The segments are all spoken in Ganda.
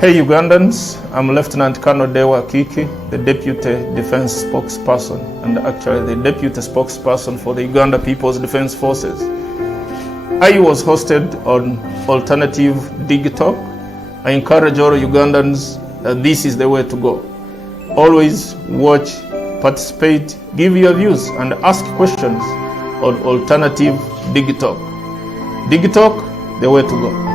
Hey Ugandans, I'm Lieutenant Colonel Dewa Kiki, the Deputy Defense Spokesperson and actually the Deputy Spokesperson for the Uganda People's Defense Forces. I was hosted on Alternative Digital. I encourage all Ugandans that this is the way to go. Always watch, participate, give your views and ask questions on Alternative Digital. Digital, the way to go.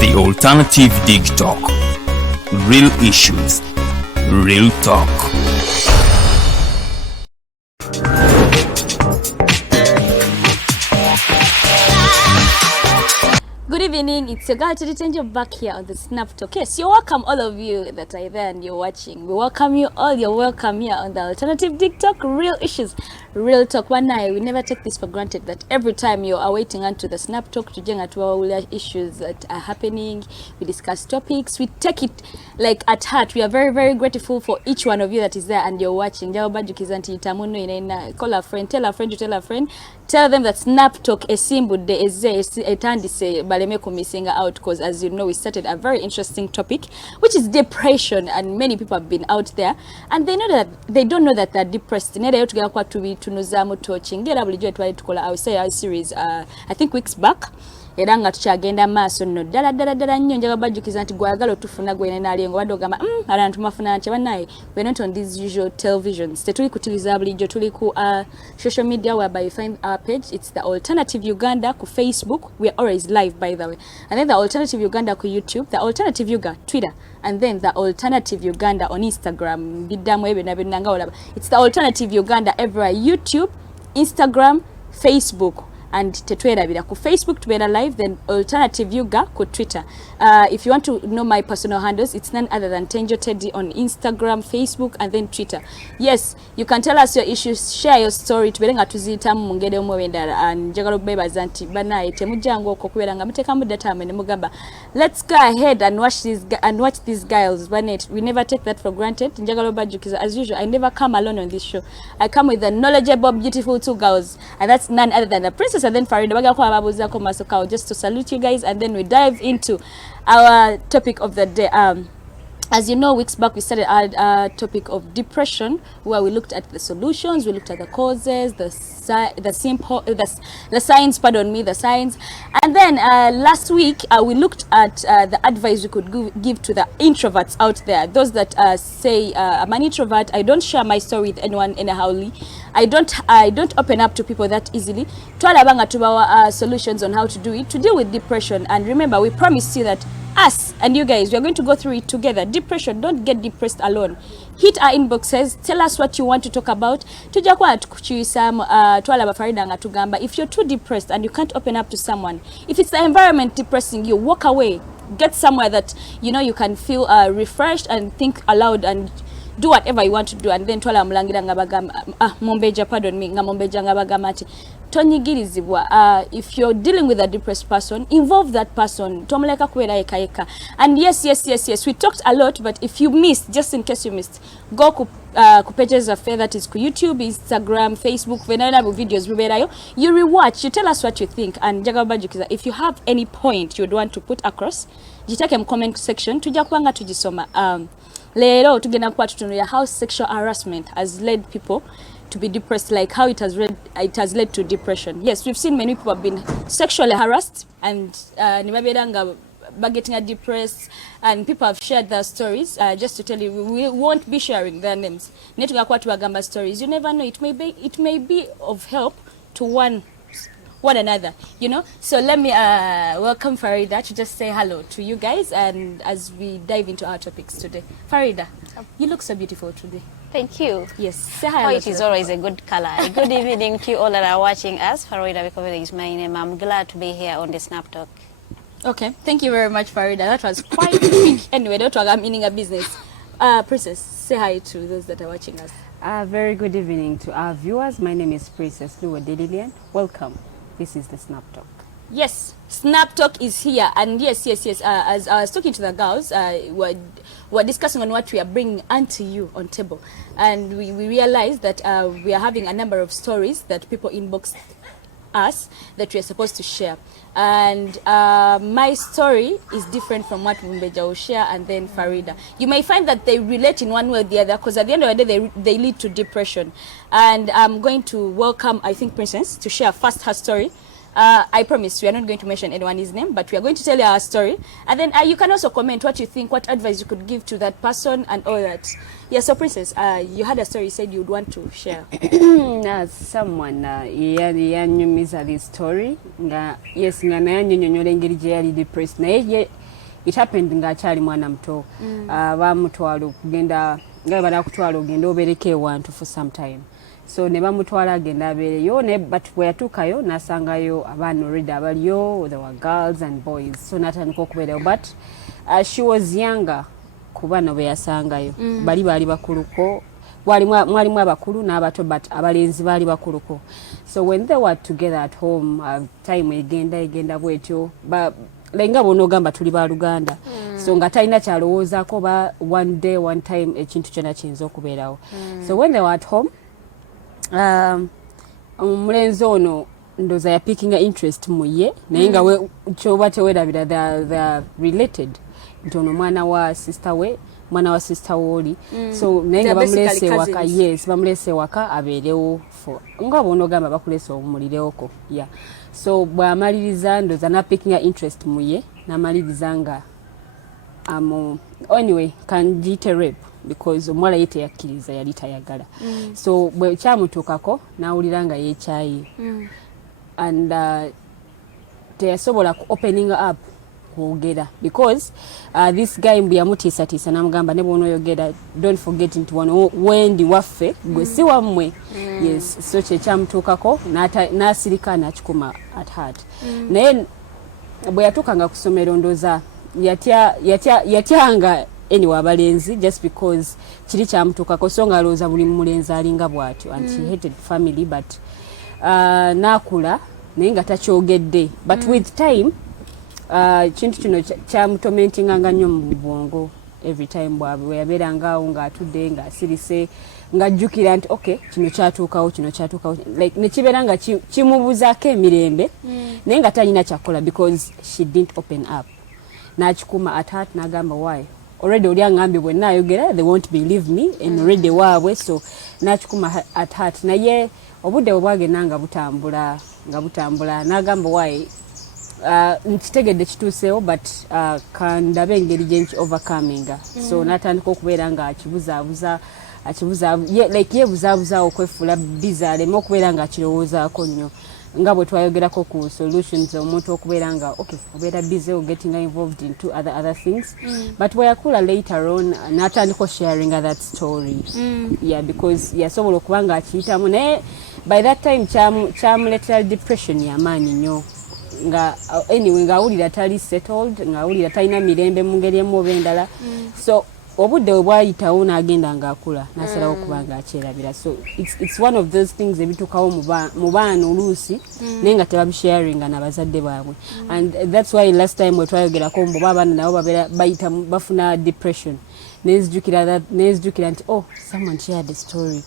The Alternative Dig Talk. Real issues, real talk. Good evening, it's your girl Teddy Teangel back here on the Snap Talk. Yes, you're welcome, all of you that are there and you're watching. We welcome you all, you're welcome here on the Alternative Dig Talk, real issues, real talk. One night, we never take this for granted that every time you are waiting onto the Snap Talk to jenga to our issues that are happening, we discuss topics, we take it like at heart. We are very, very grateful for each one of you that is there and you're watching. Call a friend, tell a friend to tell a friend. Tell them that Snap Talk esimbude etandise balemeko missing out, because as you know we started a very interesting topic which is depression, and many people have been out there and they don't know that they're depressed. Nera yo tugera kwa tunuzamu tochingera bulijjo twali tukola our series I think weeks back. Era nga tukyagenda maaso nno ddala nnyo njaga bajjukiza nti gwagala otufuna gwe nalingo wadde ogamba abantu mafuna nti bannaye we're not on these usual televisions. Tetuli kutiliza bulijjo, tuli ku social media whereby you find our page. It's the Alternative Uganda ku Facebook. We are always live, by the way. And then the Alternative Uganda ku YouTube, the Alternative Uganda Twitter, and then the Alternative Uganda on Instagram. It's the Alternative Uganda everywhere: YouTube, Instagram, Facebook. And tetwerabira ku Facebook tubeera live, then Alternative Uganda ku Twitter. If you want to know my personal handles, it's none other than Teangel Teddy on Instagram, Facebook, and then Twitter. Yes, you can tell us your issues, share your story. Tubeere nga tuziyitamu mu ngeri omwe wendala, and njagala obeebaza nti bannaye temujjangu okwo kubeera nga muteekamu data ne mugamba let's go ahead and watch these guys. We never take that for granted. Njagala obajjukiza, as usual, I never come alone on this show. I come with the knowledgeable, beautiful two girls, and that's none other than the Princess and then Farida, just to salute you guys, and then we dive into our topic of the day. As you know, weeks back we started our topic of depression, where we looked at the solutions, we looked at the causes, the signs, and then last week we looked at the advice we could give to the introverts out there, those that say I'm an introvert, I don't share my story with anyone anyhowly, I don't open up to people that easily. Twalabanga tubawa solutions on how to do it to deal with depression. And remember, we promised you that us and you guys, we are going to go through it together. Depression, don't get depressed alone. Hit our inboxes, tell us what you want to talk about. Tujakwa tukuchisamu twalaba Farida nga tugamba, if you're too depressed and you can't open up to someone, if it's the environment depressing you, walk away. Get somewhere that you know you can feel refreshed and think aloud and do whatever you want to do. And then twala mulangira nga bagamba mombeja, pardon me, nga mombeja nga bagamba ati tonyigirizibwa. If you're dealing with a depressed person, involve that person. Tomuleka kubeera eka. And yes, we talked a lot, but if you missed, just in case you missed, go ku pages of that is ku YouTube, Instagram, Facebook, venana videos biberayo. You rewatch, you tell us what you think. And jagabajukiza, if you have any point you'd want to put across, jitake mu comment section tujja kubanga tujisoma. Lero tugenda kuba tutunuya how sexual harassment has led people to be depressed, like how it has led to depression. Yes, we've seen many people have been sexually harassed and nibabeera getting depressed, and people have shared their stories. Just to tell you, we won't be sharing their names. Netugakuba tubagamba stories. You never know, it may be of help to one another, you know. So let me welcome Farida to just say hello to you guys, and as we dive into our topics today. Farida, you look so beautiful today. Thank you. Yes, say hi. White is always a good color. Good evening to you all that are watching us. Farida Bikobere is my name. I'm glad to be here on the Snap Talk. Okay, thank you very much, Farida. That was quite quick. Anyway, don't talk about meaning a business. Princess, say hi to those that are watching us. Very good evening to our viewers. My name is Princess Luwedde Lilian. Welcome. This is the Snap Talk. Yes, Snap Talk is here, and yes. As I was talking to the girls, we're discussing on what we are bringing unto you on table, and we realized that we are having a number of stories that people inbox us that we are supposed to share, and my story is different from what Mumbeja will share, and then Farida. You may find that they relate in one way or the other, because at the end of the day they lead to depression. And I'm going to welcome, I think, Princess to share first her story. I promise we are not going to mention anyone's name, but we are going to tell you our story, and then you can also comment what you think, what advice you could give to that person and all that. Yeah, so Princess, you had a story you said you'd want to share. Someone yanyumiza this story nga yes nga nanyonyonyola engeri gye yali depressed naye it happened nga akyali mwana muto. Bamutwala okugenda nga bala kutwala ogenda obereka ewantu for some time, so ne bamutwala agenda abeereyo ne but bwe yatuukayo n'asangayo abaana already abaliyo, there were girls and boys, so n'atandika okubeerayo, but she was younger ku bano be yasangayo. Baali bakuluko, mwalimu abakulu n'abato, but abalenzi baali bakuluko. So when they were together at home, time egenda bwetyo lenga bonogamba tuli ba Luganda, so nga talina kyalowoozaako ba one day one time ekintu kyonna kiyinza okubeerawo. So when they were at home, omulenzi ono ndoza ya picking interest mu ye, naye nga kyoba tewerabira they are related, nti ono mwana wa sister woli. So naye nga bamulese waka, yes, bamulese waka abeerewo for nga bonogamba bakulese omulireoko. Yeah, so bwamaliriza ndoza na picking interest mu ye, namaliriza nga anyway kanjite rape because omuwala ye teyakkiriza, yali tayagala. So bwe kyamutuukako n'awulira nga yeekyayi, and teyasobola ku opening up kwogera because this guy mbu yamutiisatiisa n'amugamba ne bw'onooyogera don't forget nti wano wendi waffe gwe si wammwe. Yes, so kye kyamutuukako n'asirika n'akikuma at heart. Naye bwe yatuukanga ku ssomero ndooza yatyanga anyway abalenzi just because kiri kyamutuukako, so nga alowooza buli mulenzi alinga bw'atyo, and she hated family, but n'akula naye nga takyogedde, but with time kintu kino kyamutomentinganga nnyo mu bwongo every time bwe yabeerangaawo ng'atudde ng'asirise ng'ajjukira nti okay kino kyatuukawo like ne kibeera nga kimubuzaako emirembe, naye nga talina kyakola because she didn't open up. N'akikuma at heart n'agamba why already oli angambye bwe nnaayogera they won't believe me and already waabwe, so n'akikuma at heart. Naye obudde bwe bwagenda nga butambula n'agamba why nkitegedde kituuseewo but kandabe engeri gye overcominga. So n'atandika okubeera nga akibuzaabuza like yeebuzaabuza okwefuula bizi aleme okubeera nga akirowoozaako nnyo, nga bwe twayogerako ku solutions omuntu okubeera nga okay obeera busy or getting involved into other things. But bwe yakula later on n'atandika sharing that story. Yeah, because yasobola okuba nga akiyitamu, naye by that time kyamuleetera depression y'amaanyi nnyo, nga anyway ng'awulira tali settled, ng'awulira talina mirembe mu ngeri emu oba endala. So obudde bwe bwayitawo n'agenda ng'akula n'asalawo okuba nga akyerabira. So it's one of those things ebituukawo mu baana oluusi naye nga tebabisharinga n'abazadde baabwe, and that's why last time bwe twayogerako mbu abaana nabo bafuna depression. Nezijukira nti oh someone shared a story.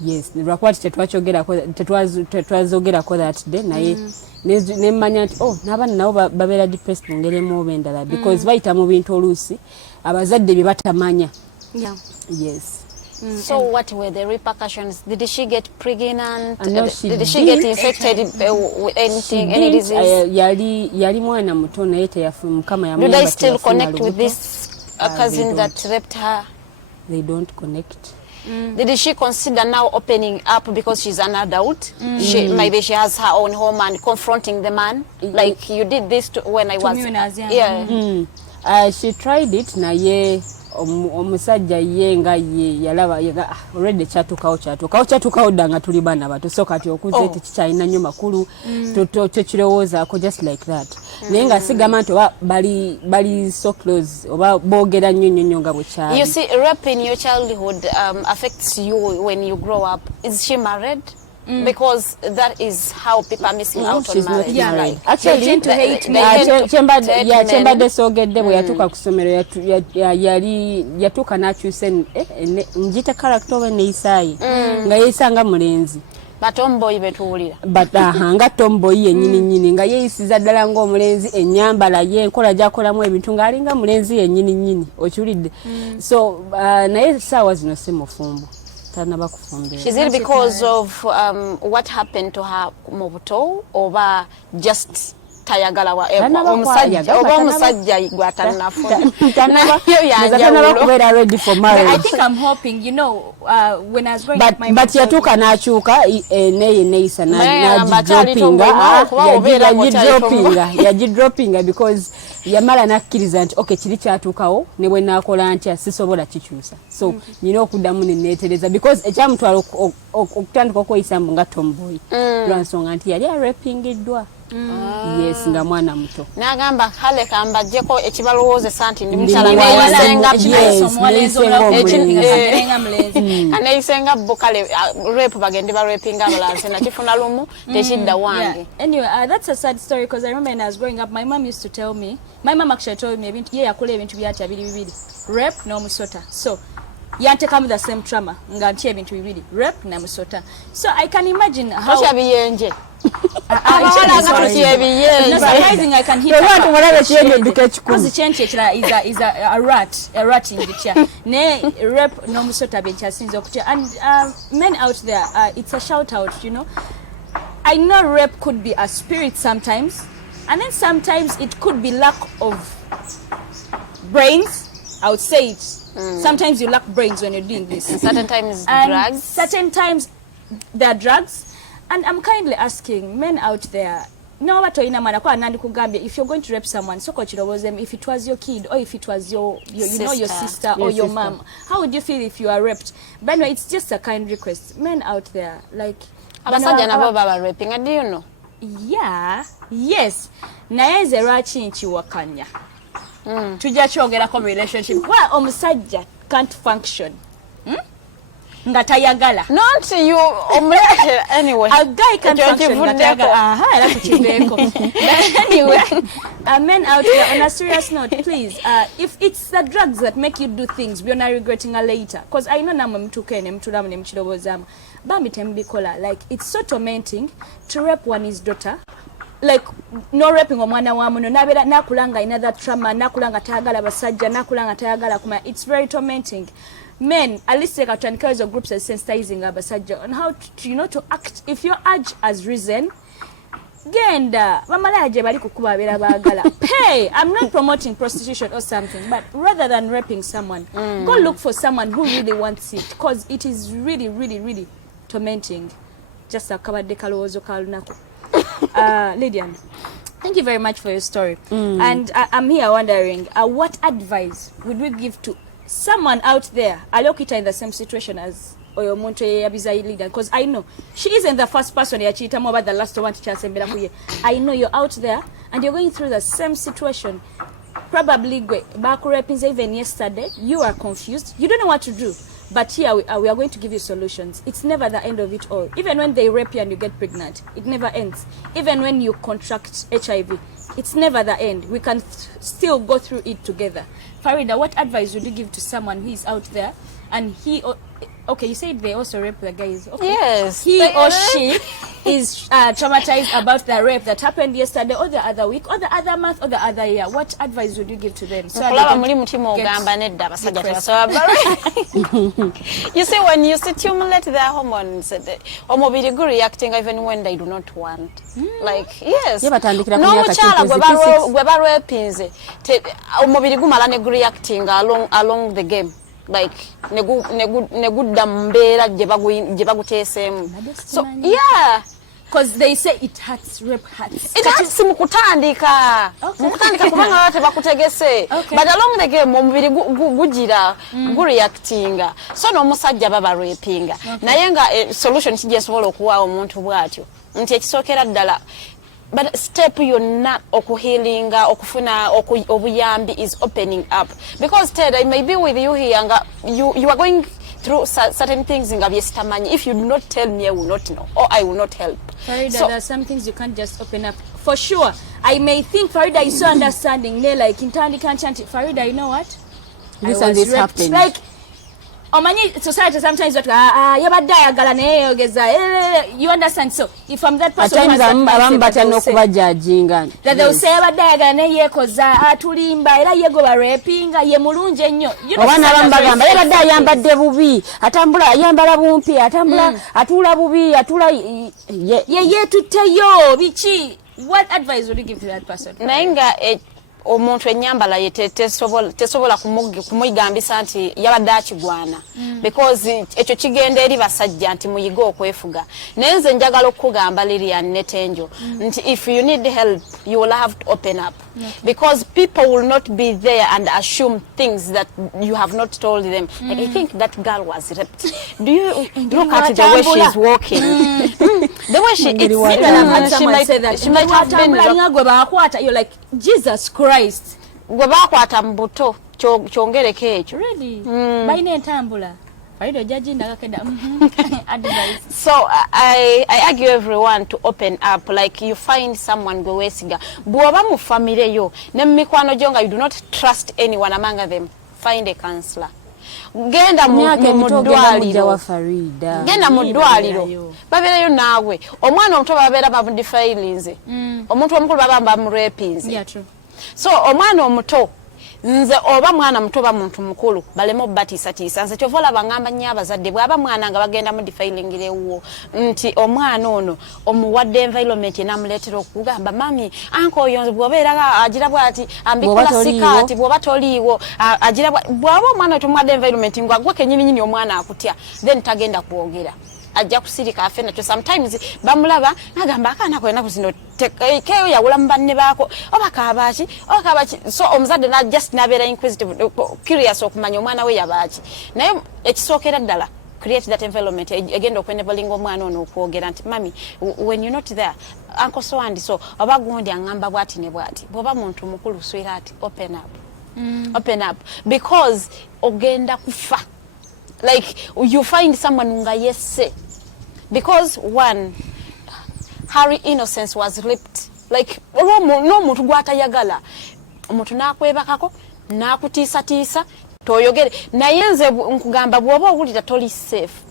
Yes, lwakwati tetwazogerako that day, naye nemmanya nti oh n'abaana nabo babeera depressed mu ngeri emu oba endala because bayita mu bintu oluusi abazadde bye batamanya. Yeah. Yes. So what were the repercussions? Did she get pregnant? No, did she get infected with anything, any disease? Yali mwana muto naye mukama yamuyamba. Do they still connect with this cousin that raped her? They don't connect. Did she consider now opening up because she's an adult? Maybe she has her own home and confronting the man, like you did this when I was young. Yeah. She tried it naye omusajja ye nga ye yalaba already kyatukawo ddanga tuli baana bato, so kati okuze tekikyalina nnyo makulu tekirowoozaako just like that. Naye nga sigamba nti oba bali so close oba boogera nnyo nga bwe kyali. You see, rape in your childhood affects you when you grow up. Is she married? because that is how people are missing out on she's not marriage. married. Right. Actually, They tend to hate men. Chembadde sogedde bwe yatuuka ku ssomero yatuuka n'akyusa njita character oba neeyisaayi nga yeeyisanga mulenzi. Batomboyi betuwulira. Nga tomboyi yennyini nnyini nga yeeyisiza ddala ng'omulenzi ennyambala ye enkola gy'akolamu ebintu ng'alinga mulenzi yennyini nnyini okiwulidde. So naye essaawa zino si mufumbo. Is it because of what happened to her mu buto oba just tayagala wa omusajja gwatanafuna? Ready for marriage. I think I'm hoping, you know, when I was growing up, my mom but yatuuka n'akyuka neeyisa yagidropinga because yamala n'akkiriza nti okay kiri kyatuukawo ne bwe naakola ntya sisobola kikyusa. So nina okuddamu neneetereza because ekyamutwala okutandika okweyisa mbu nga tomboy lwansonga nti yali arapingiddwa. Yes, nga mwana muto. Nagamba kale kambajjeko ekibalowooza nti ndi mukyala neeyisenga neeyisenga bo kale rape bagende barapinga abalanse nakifuna lumu tekidda wange. Anyway, that's a sad story because I remember when I was growing up, my mom used to tell me, my mom actually told me ebintu ye yakola ebintu byati bibiri, rape n'omusota. So yantekamu the same trauma nga nti ebintu bibiri, rape na musota. So I can imagine how biyenje. Surprising, I can hear because the change is a rat in the chair. Ne rep no musota bencha sinzo kutia. And men out there, it's a shout out, you know. I know rep could be a spirit sometimes, and then sometimes it could be lack of brains. I would say it. Sometimes you lack brains when you're doing this. And certain times drugs. Certain times there are drugs. And I'm kindly asking men out there, no matter if you're going to rape someone, so them, if it was your kid or if it was your sister or your mom, how would you feel if you are raped? But no, it's just a kind request. Men out there, like raping, do you know? Yeah, yes. Naye ze lwaki nkiwakanya. Tujja kyogerako mu relationship. Why omusajja can't function? Nga tayagala. Not you anyway. A guy can function nga tayagala. Era kukiveeko. Anyway, men out there, on a serious note, please, if it's the drugs that make you do things, we're not regretting it later. Because I know namwe mtuke ne mtulamu ne mchilobozama. Bambi tembikola, like, it's so tormenting to rape one's daughter. Like, no raping omwana wa muno, nabera nakulanga another trauma, nakulanga tayagala basajja, nakulanga tayagala kuma. It's very tormenting. Men, at least take out of groups as sensitizing abasajja on how to, you know, to act. If your urge has risen, genda bamalaje bali kukuba bera bagala. Hey, I'm not promoting prostitution or something, but rather than raping someone, go look for someone who really wants it, because it is really, really, really tormenting. Just a kabadde kaloozo kalunako. Lilian, thank you very much for your story. And I'm here wondering, what advice would we give to someone out there alokita in the same situation as oyo muntu yabizayi Lilian? Because I know she isn't the first person yachitamu about the last one chasembera kuye. I know you're out there and you're going through the same situation. Probably bakurapinze even yesterday, you are confused, you don't know what to do. But here we are going to give you solutions. It's never the end of it all. Even when they rape you and you get pregnant, it never ends. Even when you contract HIV, it's never the end. We can still go through it together. Farida, what advice would you give to someone who is out there and okay, you said they also rape the guys. Okay. Yes. He or she is traumatized about the rape that happened yesterday or the other week or the other month or the other year. What advice would you give to them? So you see, when you stimulate their hormones, omubiri reacting even when they do not want. Like, yes. No muchala gwe barapinze omubiri gumala ne reacting along the game. Like negudda mbeera gye baguteesemu. So yeah, because they say it hurts, rape hurts. It hurts mukutandika kubanga tebakutegese. But along the game omubiri gujira reactinga. So n'omusajja baba rapinga. Naye nga solution kijja sobola okuwa omuntu bwatyo nti ekisookera ddala. But step yonna okuhealinga okufuna obuyambi is opening up, because Ted, I may be with you here, you are going through certain things nga byesitamanyi. If you do not tell me, I will not know, or I will not help. Farida, there are some things you can't just open up. For sure, I may think Farida is so understanding. Like in Tandi Kanchanti, Farida, you know what? This and this happened. Like, Omani society sometimes that you understand. So if I'm that person, that they'll say atulimba era yego barepinga ye mulunje nnyo. Obana bambagamba era dda yambadde bubi atambula yambala bumpi atambula atula bubi atula ye tuteyo bichi. What advice would you give to that person? Nainga omuntu enyambala tesobola kumuyigambisa nti yabadde akigwana because ekyo kigenda eri basajja nti muyiga okwefuga. Nenze njagala okugamba Lilian ne Teangel nti if you need help you will have to open up because people will not be there and assume things that you have not told them. Like, I think that girl was raped. Do you look at the way she's walking? The way she might have been you're like, Jesus Christ. Gwe bakwata mbuto kyongereko ekyo. Really? Bayina entambula. Farida judging nakakeda. Advice. So I argue everyone to open up. Like you find someone gwe wesiga. Bwoba mu family yo ne mikwano jonga you do not trust anyone among them. Find a counselor. Genda mu ddwaliro. Genda mu ddwaliro. Babeerayo naawe. Omwana omuto babeera bamudifilinze. Omuntu omukulu baba bamurepinze. Yeah, true. So omwana omuto nze oba mwana muto ba muntu mukulu balemo batisa nze kyovola bangamba nnyo abazadde bwaba mwana nga bagenda mu defilingirewo nti omwana ono omuwadde environment enamuleetera okugamba mami anko oyo bwobeera agira bwati ambikola sikati bwoba toliiwo agira bwaba omwana otomuwadde environment ngwagwe kenyininyini omwana akutya then tagenda kwogera. Ajja kusirika afe nakyo sometimes bamulaba nagamba akaana kwena kuzino keyo yawula mbanne baako obakaabaki so omuzadde na just nabeera inquisitive curious okumanya omwana we yabaki naye ekisookera ddala create that environment agenda okwenevolinga omwana ono okwogera nti mami when you're not there uncle so and so oba gundi angamba bwati ne bwati bwoba muntu mukulu sweetheart open up because ogenda kufa. Like you find someone nga yesse because one her innocence was ripped. Like no muntu gwata yagala omuntu nakwebakako nakutiisa toyogere nayenze nkugamba bwoba owulira toli safe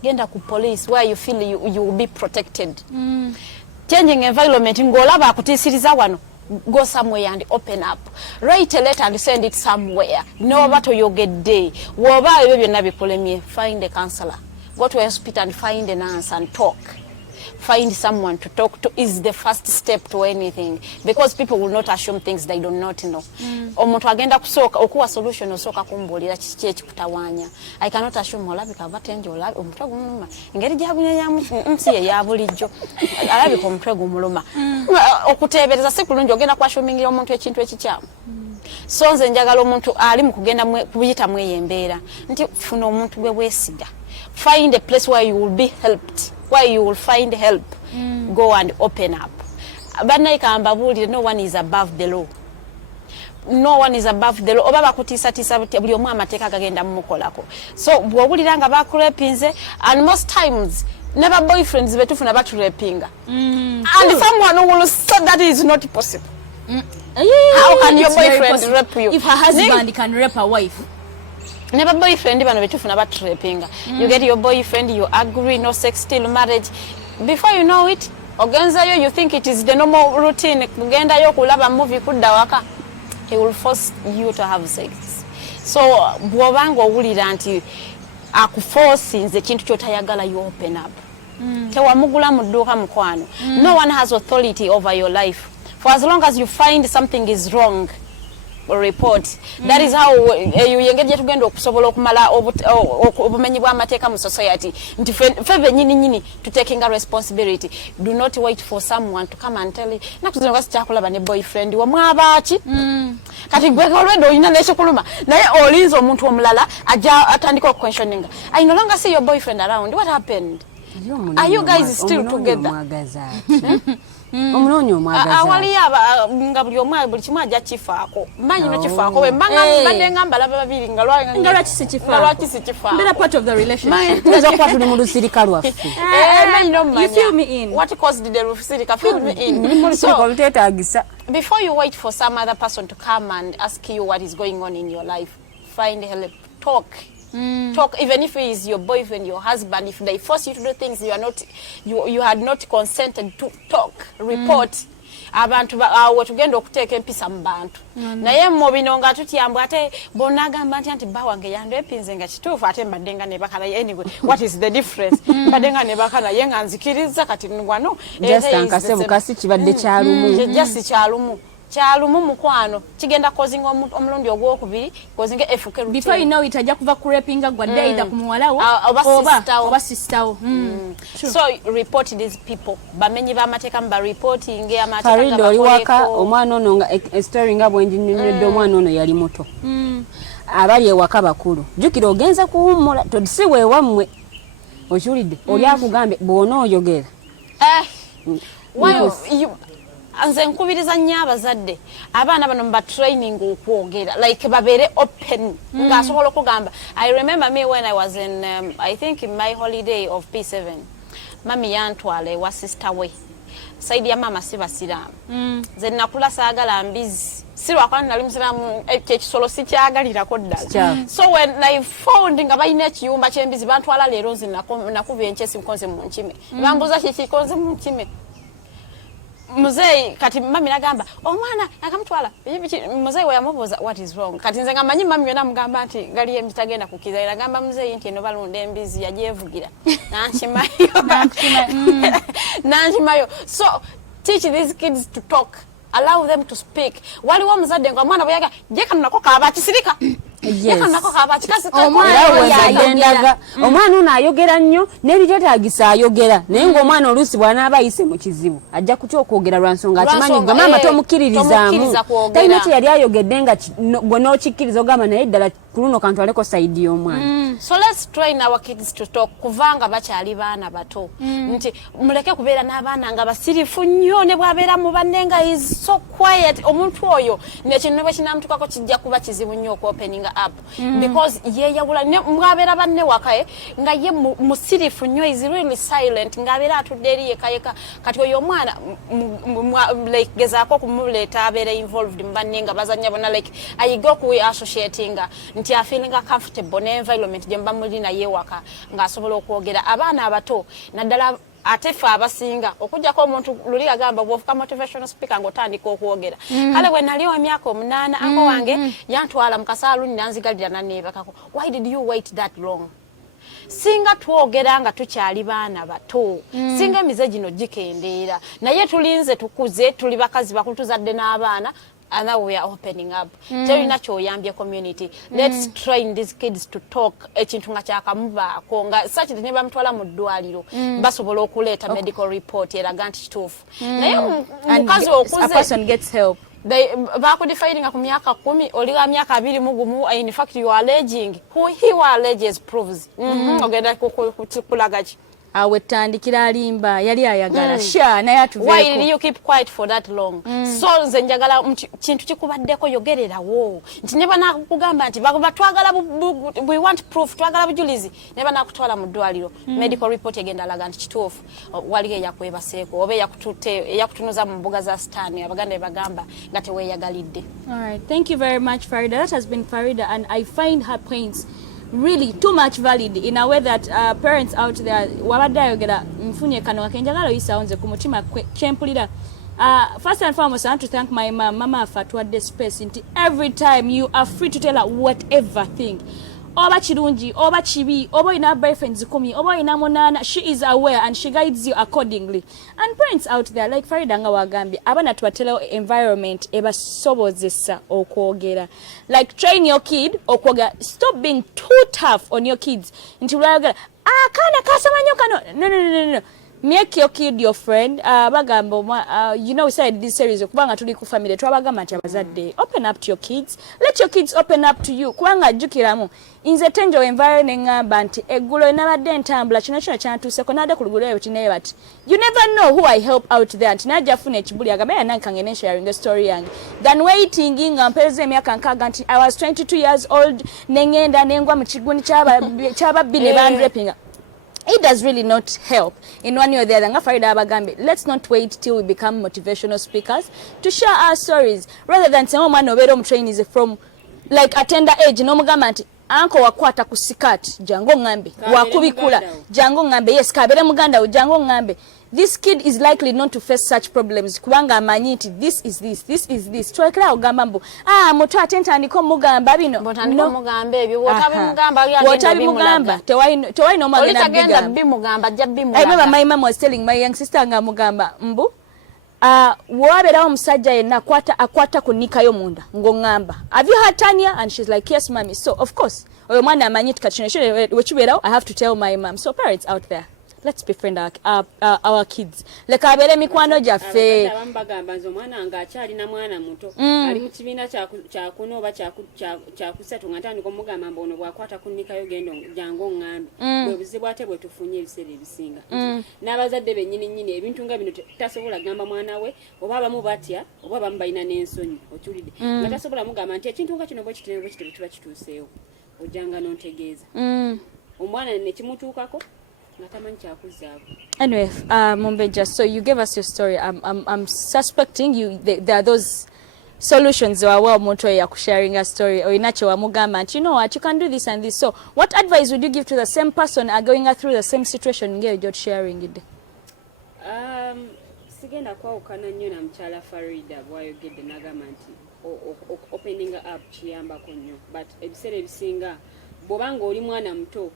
genda ku police where you feel you will be protected. Changing environment ngolaba akutiisiriza wano. Go somewhere and open up. Write a letter and send it somewhere. No matter your get day. Woba byonna bikulemye. Find a counselor. Go to a hospital and find a nurse and talk. Find someone to talk to is the first step to anything because people will not assume things they do not know. Omuntu agenda kusooka okuwa solution osooka kumbulira kiki ekikutawanya. I cannot assume olabika abatenje olabi omutwe gumuluma. Engeri gyabunya yamu nsi ye yabulijjo. Alabika omutwe gumuluma. Okutebereza si kulungi ogenda kwashumingira omuntu ekintu ekikyamu. So nze njagala omuntu ali mu kugenda kuyita mweyembeera nti funa omuntu gwe weesiga. Find a place where you will be helped. Where you will find help, go and open up. No one is above the law. No one is above the law. Obaba kutisa buli omu amateeka gagenda mukolako. So bw'owulira nga bakurepinze and most times never boyfriends betufuna baturepinga. And someone will say that is not possible. How can your boyfriend rape you? If her husband can rape a wife. Never boyfriend bano betufuna baturepinga. You get your boyfriend, you agree, no sex till marriage. Before you know it, ogenzayo you think it is the normal routine. Kugenda yo kulaba movie kudda waka. He will force you to have sex. So bwobanga owulira nti akuforce nze kintu kyotayagala you open up. Tewamugula mu dduuka mukwano. No one has authority over your life. For as long as you find something is wrong, report. That is how you engage tugenda okusobola okumala obumenyi bwa mateeka mu society. Nti febe nyini to taking a responsibility. Do not wait for someone to come and tell you nakuzino kasi kyakulaba ne boyfriend wa mwabaaki. Kati gwe already olina n'ekikuluma naye olinza omuntu omulala ajja atandika questioning. I no longer see your boyfriend around. What happened? Are you guys still together? Omunonyo omwagaza. Awali aba nga buli omwe buli kimu ajja kifaako. Manyi no kifaako we mbanga mbadde ngamba laba babiri ngalwa kisi kifaako. Ngalwa kisi kifaako. Better part of the relationship. Tuweza kuba tuli mu lusirika lwaffe. Manyi no manya. You fill me in. What caused the lusirika? Fill me in. Before you wait for some other person to come and ask you what is going on in your life, find help. Talk. Talk, even if he is your boyfriend, your husband, if they force you to do things you had not consented to, talk, report. Abantu awo tugenda okuteeka empisa mu bantu naye mu bino nga tutyambwa ate bonna gamba nti bawange yandepinze nga kituufu ate mbadde nga ne bakala anyway what is the difference mbadde nga ne bakala ye nga nzikiriza kati wano just ankase bukasi kibadde kyalumu just kyalumu mukwano kigenda causing omulundi ogwokubiri causing efuke routine before you know it ajja kuva ku rapinga gwa data ku muwalawo oba sistawo so report these people bamenyi b'amateeka mba reporting amateeka Farida oli waka omwana ono nga story nga bwenjinyonyodde omwana ono yali muto abali ewaka bakulu jukira ogenza kuwummula todisi weewammwe okiwulidde oli akugambye bw'ona oyogera Anze nkubiriza nnyo abazadde abaana bano mba training okwogera like babere open ngasobola okugamba. I remember me when I was in I think in my holiday of P7 mami yantwala ewa sister we saidi ya mama sibasiramu ze nakula saagala mbizi sirwa kwa nali musiramu ekisolo sikyagalirako ddala so when I found nga balina ekiyumba ky'embizi bantwala leero nzi nakuba enkyesi nkonze mu nkime bambuza kikikonze mu nkime Muzei kati mami nagamba omwana akamutwala muzei we yamubuza what is wrong kati nze ngamanyi mami yona mugamba nti gali emtagenda kukiza nagamba muzei nti eno balonda embizi yajevugira nanchimayo so teach these kids to talk, allow them to speak. Waliwo muzadde nga mwana boyaga jeka nako kaba kisirika yes nako kaba kikasi omwana ono ayogera nnyo n'ebitatagisa ayogera naye ng'omwana oluusi bw'anaaba ayise mu kizibu ajja kutya okwogera lwa nsonga akimanyi nga maama tomukkiririzaamu talina kye yali ayogedde nga gwe n'okikkiriza ogamba naye ddala ku luno kantwaleko sayidi y'omwana. So let's train our kids to talk kuvanga bakyali baana bato nti muleke kubeera n'abaana nga basirifu nnyo ne bw'abeera mu banne nga is so quiet omuntu oyo n'ekintu bwe kinamutukako kijja kuba kizibu nnyo opening up because ye yabula ne mwabera banne wakae nga ye musirifu nnyo is really silent nga abera atudde eri yekayeka kati oyo mwana like gezaako kumuleta abere involved mbanne nga bazanya bona like ayigo ku associating nti feeling comfortable ne environment jemba mulina ye waka nga asobola okwogera abaana abato naddala atefa abasinga okujjako omuntu luli agamba bwofuka motivational speaker ngotandika okwogera kale bwe naliwo emyaka 8 anko wange yantwala mukasaalu nanzigalira nanebakako why did you wait that long singa twogera nga tukyali baana bato singa emize gino gikendeera naye tulinze tukuze tuli bakazi bakulu tuzadde n'abaana and now we are opening up. Tell you kyoyambye community. Let's train these kids to talk. Ekintu nga kyakamubaako nga such ne bamutwala mu ddwaliro basobola okuleeta medical report eraga nti kituufu. Naye mukazi okuze a person gets help. They bakudifining ku myaka 10 oliga myaka 2 mugumu in fact you are alleging who he was alleges proves ogenda kukulagachi awetandikira alimba yali ayagala sha naye atuveeko. Why did you keep quiet for that long? So nze njagala kintu kikubaddeko yogererawo nti ne bana kugamba nti batwagala we want proof twagala bujulizi ne bana kutwala mu ddwaliro medical report egenda laga nti kituufu wali yakwebaseeko oba yakutunuza mu mbuga za stani abaganda bagamba nga teweeyagalidde. All right, thank you very much Farida. That has been Farida and I find her points really too much valid in a way that parents out there wabadde ayogera mfunye kano akenjagala oyisawonze ku mutima kyempulira. First and foremost, I want to thank my mama for twadde space nti every time you are free to tell her whatever thing oba kirungi oba kibi oba ina boyfriends 10 oba ina monana, she is aware and she guides you accordingly. And parents out there like Farida nga wagambye abana tubatela environment ebasobozesa okwogera, like train your kid okwogera. Stop being too tough on your kids nti ulagala akana kasamanyo kano no make your kid your friend. You know, we said this series kubanga tuli ku family twabagamba nti abazadde open up to your kids. Let your kids open up to you. Kubanga jukiramu inze tenjo environment ngamba nti eggulo nabadde ntambula kino kyantuse ko nade ku lugulo eyo tinaye bati. You never know who I help out there. Tinaja fune ekibuli agamba nankangene sharing the story yange. Than waiting nga mpeze emyaka nkaga nti I was 22 years old nengenda nengwa mu kiguni kyaba bine bandrepinga. It does really not help in one way or the other. Farida abagambe, let's not wait till we become motivational speakers to share our stories rather than saying, oh man, no train is from like a tender age. No mugamanti, anko wakwata kusikati, jango ngambe, wakubikula, jango ngambe, yes, kabere muganda, jango ngambe. This kid is likely not to face such problems. Kubanga manyiti, this is this. Twekera ogamba mbu, mutu atenta andiko mugamba bino. Botandiko mugambe ebyo, wotabi mugamba, tewai no magena biga. Olitagenda bimugamba, jja bimugamba. I remember my mom was telling my young sister nga mugamba, mbu, wabera omusajja yenna akwata kunika yo munda, ngongamba. Have you had Tanya? And she's like, yes, mommy. So, of course, oyo mwana amanyiti kachine, wechibera, I have to tell my mom. So, parents out there, let's befriend our kids. Leka abere mikwano jaffe. Abambagamba nzo mwana nga akyali na mwana muto. Ali mu kibiina kya kuno oba kya kusatu nga ntandika omugamba mbono bwakwata kunika yo gendo jango ngambi. Bwe buzibu ate bwe tufunye ebiseera ebisinga. N'abazadde bennyini ebintu nga bino tasobola gamba mwana we oba abamu batya oba bamu balina n'ensonyi otulidde. Nga tasobola mugamba nti ekintu nga kino bwe kitende kiba kituuseewo. Ojjanga n'ontegeeza. Omwana ne kimutuukako. Anyway, Mombeja, so you gave us your story. I'm suspecting there are those solutions well moto ya sharing a story or inacho wa mugamba. You know what, you can do this and this. So what advice would you give to the same person going through the same situation you're sharing it? Sigenda kwa ukana nnyo na mchala Farida bwayogedde nagamba nti opening up kiyamba konyo, but ebiseera ebisinga bw'obanga oli mwana muto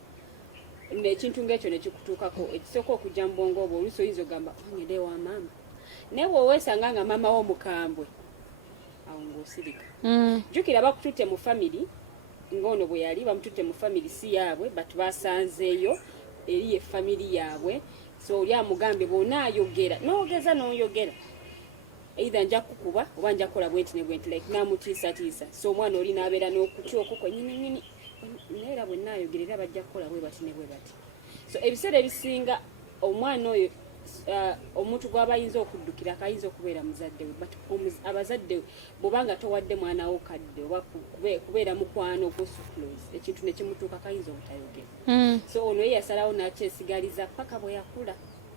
nekintu ngekyo nekikutuukako ekisooka okujja mu bwongo obwo oluusi oyinza ogamba ongede wa maama naye bw'oweesanga nga maama wo mukambwe awo ng'osirika. Jjukira bakututte mu family ng'ono bwe yali bamututte mu family si yaabwe but basanzeeyo eri ye family yaabwe. So oli amugambe bw'onaayogera n'ogeza n'oyogera either nja kukuba oba nja kukola bwenti ne bwenti like naamutiisatiisa. So omwana oli n'abeera n'okukyoko kwennyini neera bwe naayogerera bajja kukola bwe bati ne bwe bati. So ebiseera ebisinga omwana oyo omuntu gw'abayinza okuddukira akayinza okubeera muzadde we, but abazadde bw'obanga towadde mwana wo kadde oba kubeera mukwano ogw'osuclose ekintu ne kimutuuka akayinza obutayogera. So ono ye yasalawo n'akyesigaliza paka bwe yakula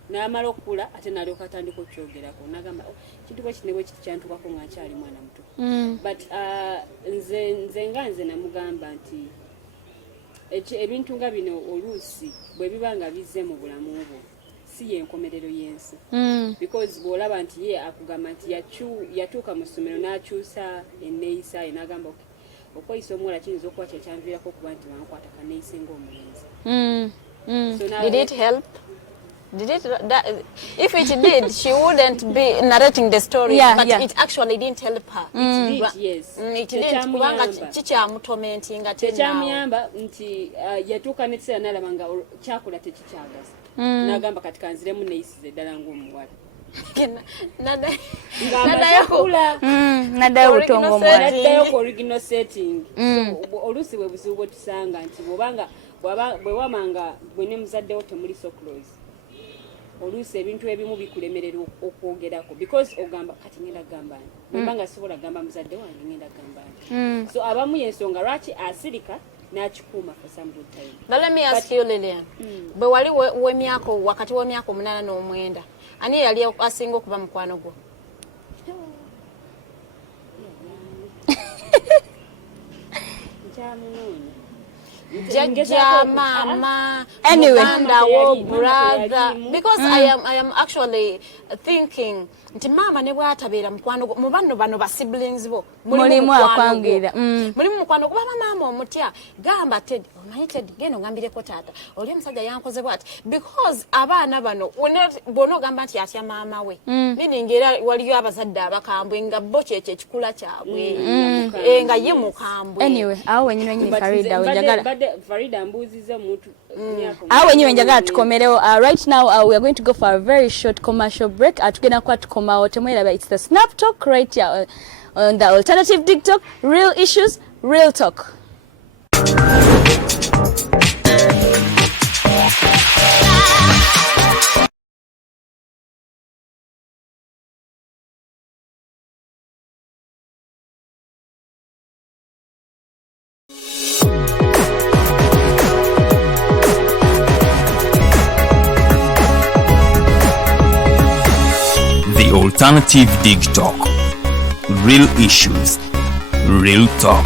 n'amala okukula ate n'alyoka atandika okyogerako n'agamba kintu bwe kiti ne bwe kiti kyantukako ng'akyali mwana muto. But nze namugamba nti ebintu nga bino oluusi bwe biba nga bizze mu bulamu bwo si yenkomerero y'ensi. Because bw'olaba nti ye akugamba nti yatuuka mu ssomero n'akyusa enneeyisa ye n'agamba okweyisa omuwala kiyinza okuba kyekyanviirako okuba nti bankwata kanneeyise ng'omulenzi. Did it help? If it did, she wouldn't be narrating the story. But it actually didn't help her. It did, yes. It didn't. Kubanga chikyamutamentinga tekyamuyamba nti yatuuka n'ekiseera n'alaba nga kyakula tekikyagaza. N'agamba kati kanziremu neeyisize ddala ng'omuwala. Naddayo butongo mwala. Naddayo ku original setting. Oluusi bwe buzibu bwe tusanga nti bwe wamanga bwe ne muzaddewo temuli so close. Oluusi ebintu ebimu bikulemerera okwogerako because ogamba kati ngenda gamba mbanga sobola gamba muzadde wange ngenda gamba. So abamu yensonga lwaki asirika n'akikuuma for some good time. But let me ask you, Lilian, bwe wali wakati w'emyaka 8 n'omwenda ani yali asinga okuba mukwano gwo? Jajja, mama, anyway, brother, because I am actually thinking nti mama ne bwatabeera mukwano mu banno bano ba siblings bo mulimu akwangira mulimu mukwano kuba mama omutya gamba Teddy omanyi Teddy geno ngambireko taata oli omusajja yankoze bwati because abaana bano bono gamba nti atya mama we meaning era waliyo abazadde abakambwe nga bo kyekyo ekikula kyabwe nga ye mukambwe. Anyway awo wenyine Farida ojagala Farida mbuziza muntu wenyewe njagala tukomerewo. Right now we are going to go for a very short commercial break. Tugenda kwa tukomawo temwelaba. It's the Snap Talk right here on the Alternative TikTok. Real issues, real talk. Alternative TikTok. Real issues, real talk.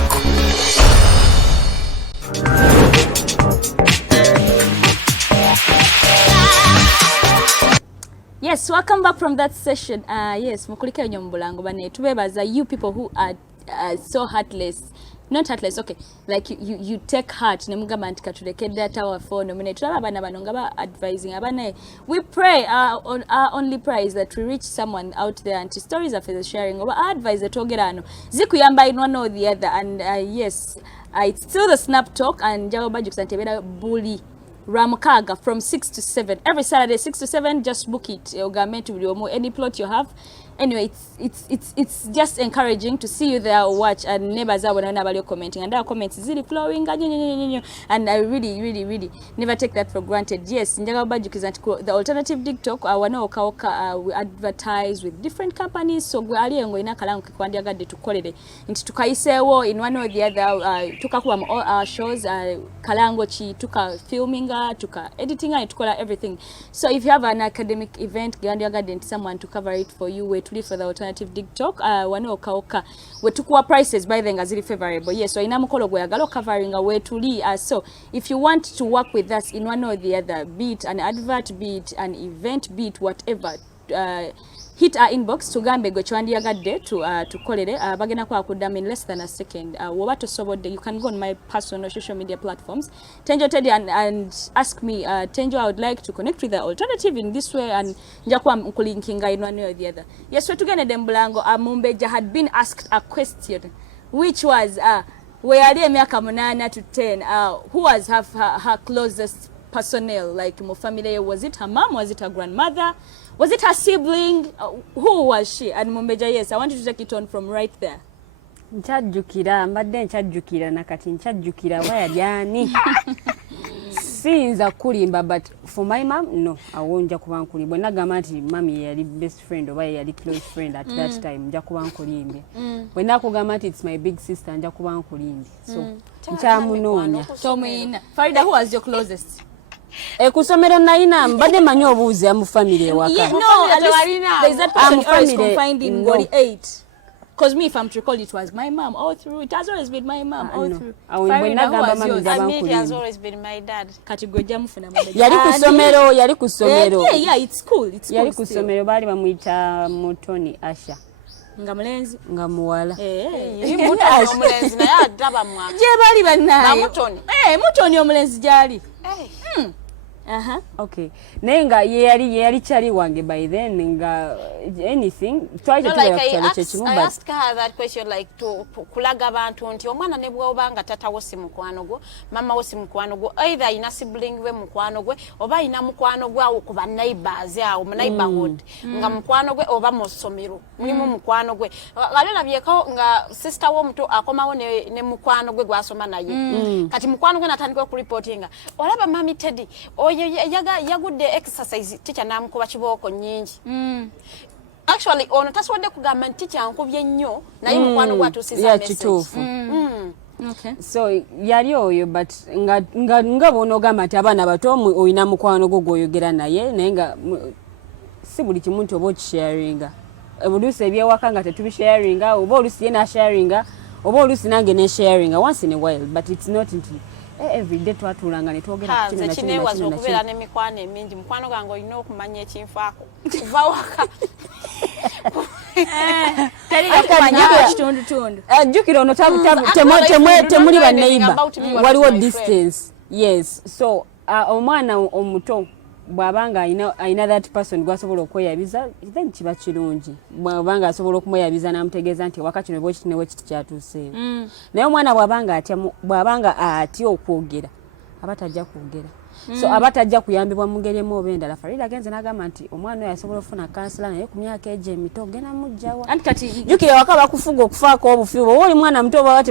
Yes, welcome back from that session. Yes, mukulika nyombulango bane tubebaza you people who are so heartless. Not heartless, okay. Like you take heart nemugamba nti katuleke data wa phone mune tulaba bana banonga ba advising abane. We pray on our only prayer is that we reach someone out there and stories of the sharing over advice that ogerano zikuyamba in one or the other. And yes, it's still the Snap Talk and Jago Bajuk Santebera bully Ramukaga from 6 to 7 every Saturday 6 to 7. Just book it. Any plot you have. Anyway, it's just encouraging to see you there, watch, and neighbors are whenever you're commenting, and our comments is really flowing, and I really never take that for granted. Yes, the Alternative TikTok, we advertise with different companies, so we are going to call it into tukaisewo in one or the other. Tukakuwa all our shows, kalango chi, tuka filming, tuka editing, tukola everything. So if you have an academic event, someone to cover it for you, wait for the Alternative TikTok. Wanoka we took our prices by the ngazili favorable. Yes, so inamukolo gwe agalo covering away to Lee. So if you want to work with us in one or the other, be it an advert, be it an event, be it whatever, hit our inbox tugambe gwe chwandiyagadde tukolere bagenda kwa kudam in less than a second. Wobato sobodde, you can go on my personal social media platforms Tenjo Teddy and ask me Tenjo, I would like to connect with the Alternative in this way, and njakwa mkulinkinga in one way or the other. Yes, we tugende dembulango. Mumbeja had been asked a question which was where are myaka 8 to 10 who was her closest personnel, like mo family. Was it her mom? Was it her grandmother? Was it her sibling? Who was she? And Mumbeja, yes, I want you to take it on from right there. Nchajukira mbadde nchajukira nakati nchajukira wayajani sinza kulimba, but for my mom no, awonja kuba nkulimba. Nagamba nti mami yali best friend oba yali close friend at that time nja kuba nkulimbe. Bwena kugamba nti it's my big sister nja kuba nkulimbe. So nchamunoonya. Farida, who was your closest? Kusomero naina mbade manyo obuuzi amu family waka. Yeah, no, there's that person who is confined in Gori 8. Because me, if I'm to recall, it was my mom all through. It has always been my mom all through. Farida, who was yours? It has always been my dad. Yali kusomero. Yeah, it's cool. It's cool. Yali kusomero bali bamuyita Mutoni Asha. Ngamulenzi ngamuwala Mutoni omulenzi naye adaba mwa je bali bannaye Mutoni Mutoni omulenzi jali okay nenga yali chali wange by then nga anything try to I asked her that question like to kulaga abantu nti omwana ne bwobanga tata wo si mukwano gwo mama wo si mukwano gwo either ina sibling we mukwano gwe oba ina mukwano gwe awo kuba neighbors awo mu neighborhood nga mukwano gwe oba mu somero mulimu mukwano gwe galela byeko nga sister wo muto akomawo ne mukwano gwe gwasoma naye kati mukwano gwe natandika ku reportinga olaba mami Teddy yagudde exercise teacher namukuba kiboko nyingi actually ono taswadde kugamba nti teacher ankubye nnyo naye mukwano gwatusiza message okay so yali oyo but nga bono gamba ati abana bato oyina mukwano gwo goyogera naye nga si buli kimuntu obo sharinga ebuduse ebyewaka nga tetubisharinga oba olusi yena sharinga oba olusi nange ne sharinga once in a while, but it's not into every day twatulanga ne twogera kino na kino was okubera ne mikwano emingi mukwano gango olina okumanya ekinfaako kuva waka teri akamanya kitundu jukira ono temuli ba neighbor waliwo distance. Yes, so omwana omuto bwabanga aina that person gwasobola okweyabiza then kiba kirungi bwabanga asobola okumweyabiza namutegeeza nti wakati ne bwekiti ne bwekiti kyatuuseewo naye omwana bwabanga atya okwogera abatajja kwogera so abatajja kuyambibwa mu ngeri emu oba endala. Farida agenze n'agamba nti omwana oyo asobola okufuna kansala naye ku myaka egyo emito genda mujjawa jjukira waka bakufuga okufaako obufi oba oli mwana muto oba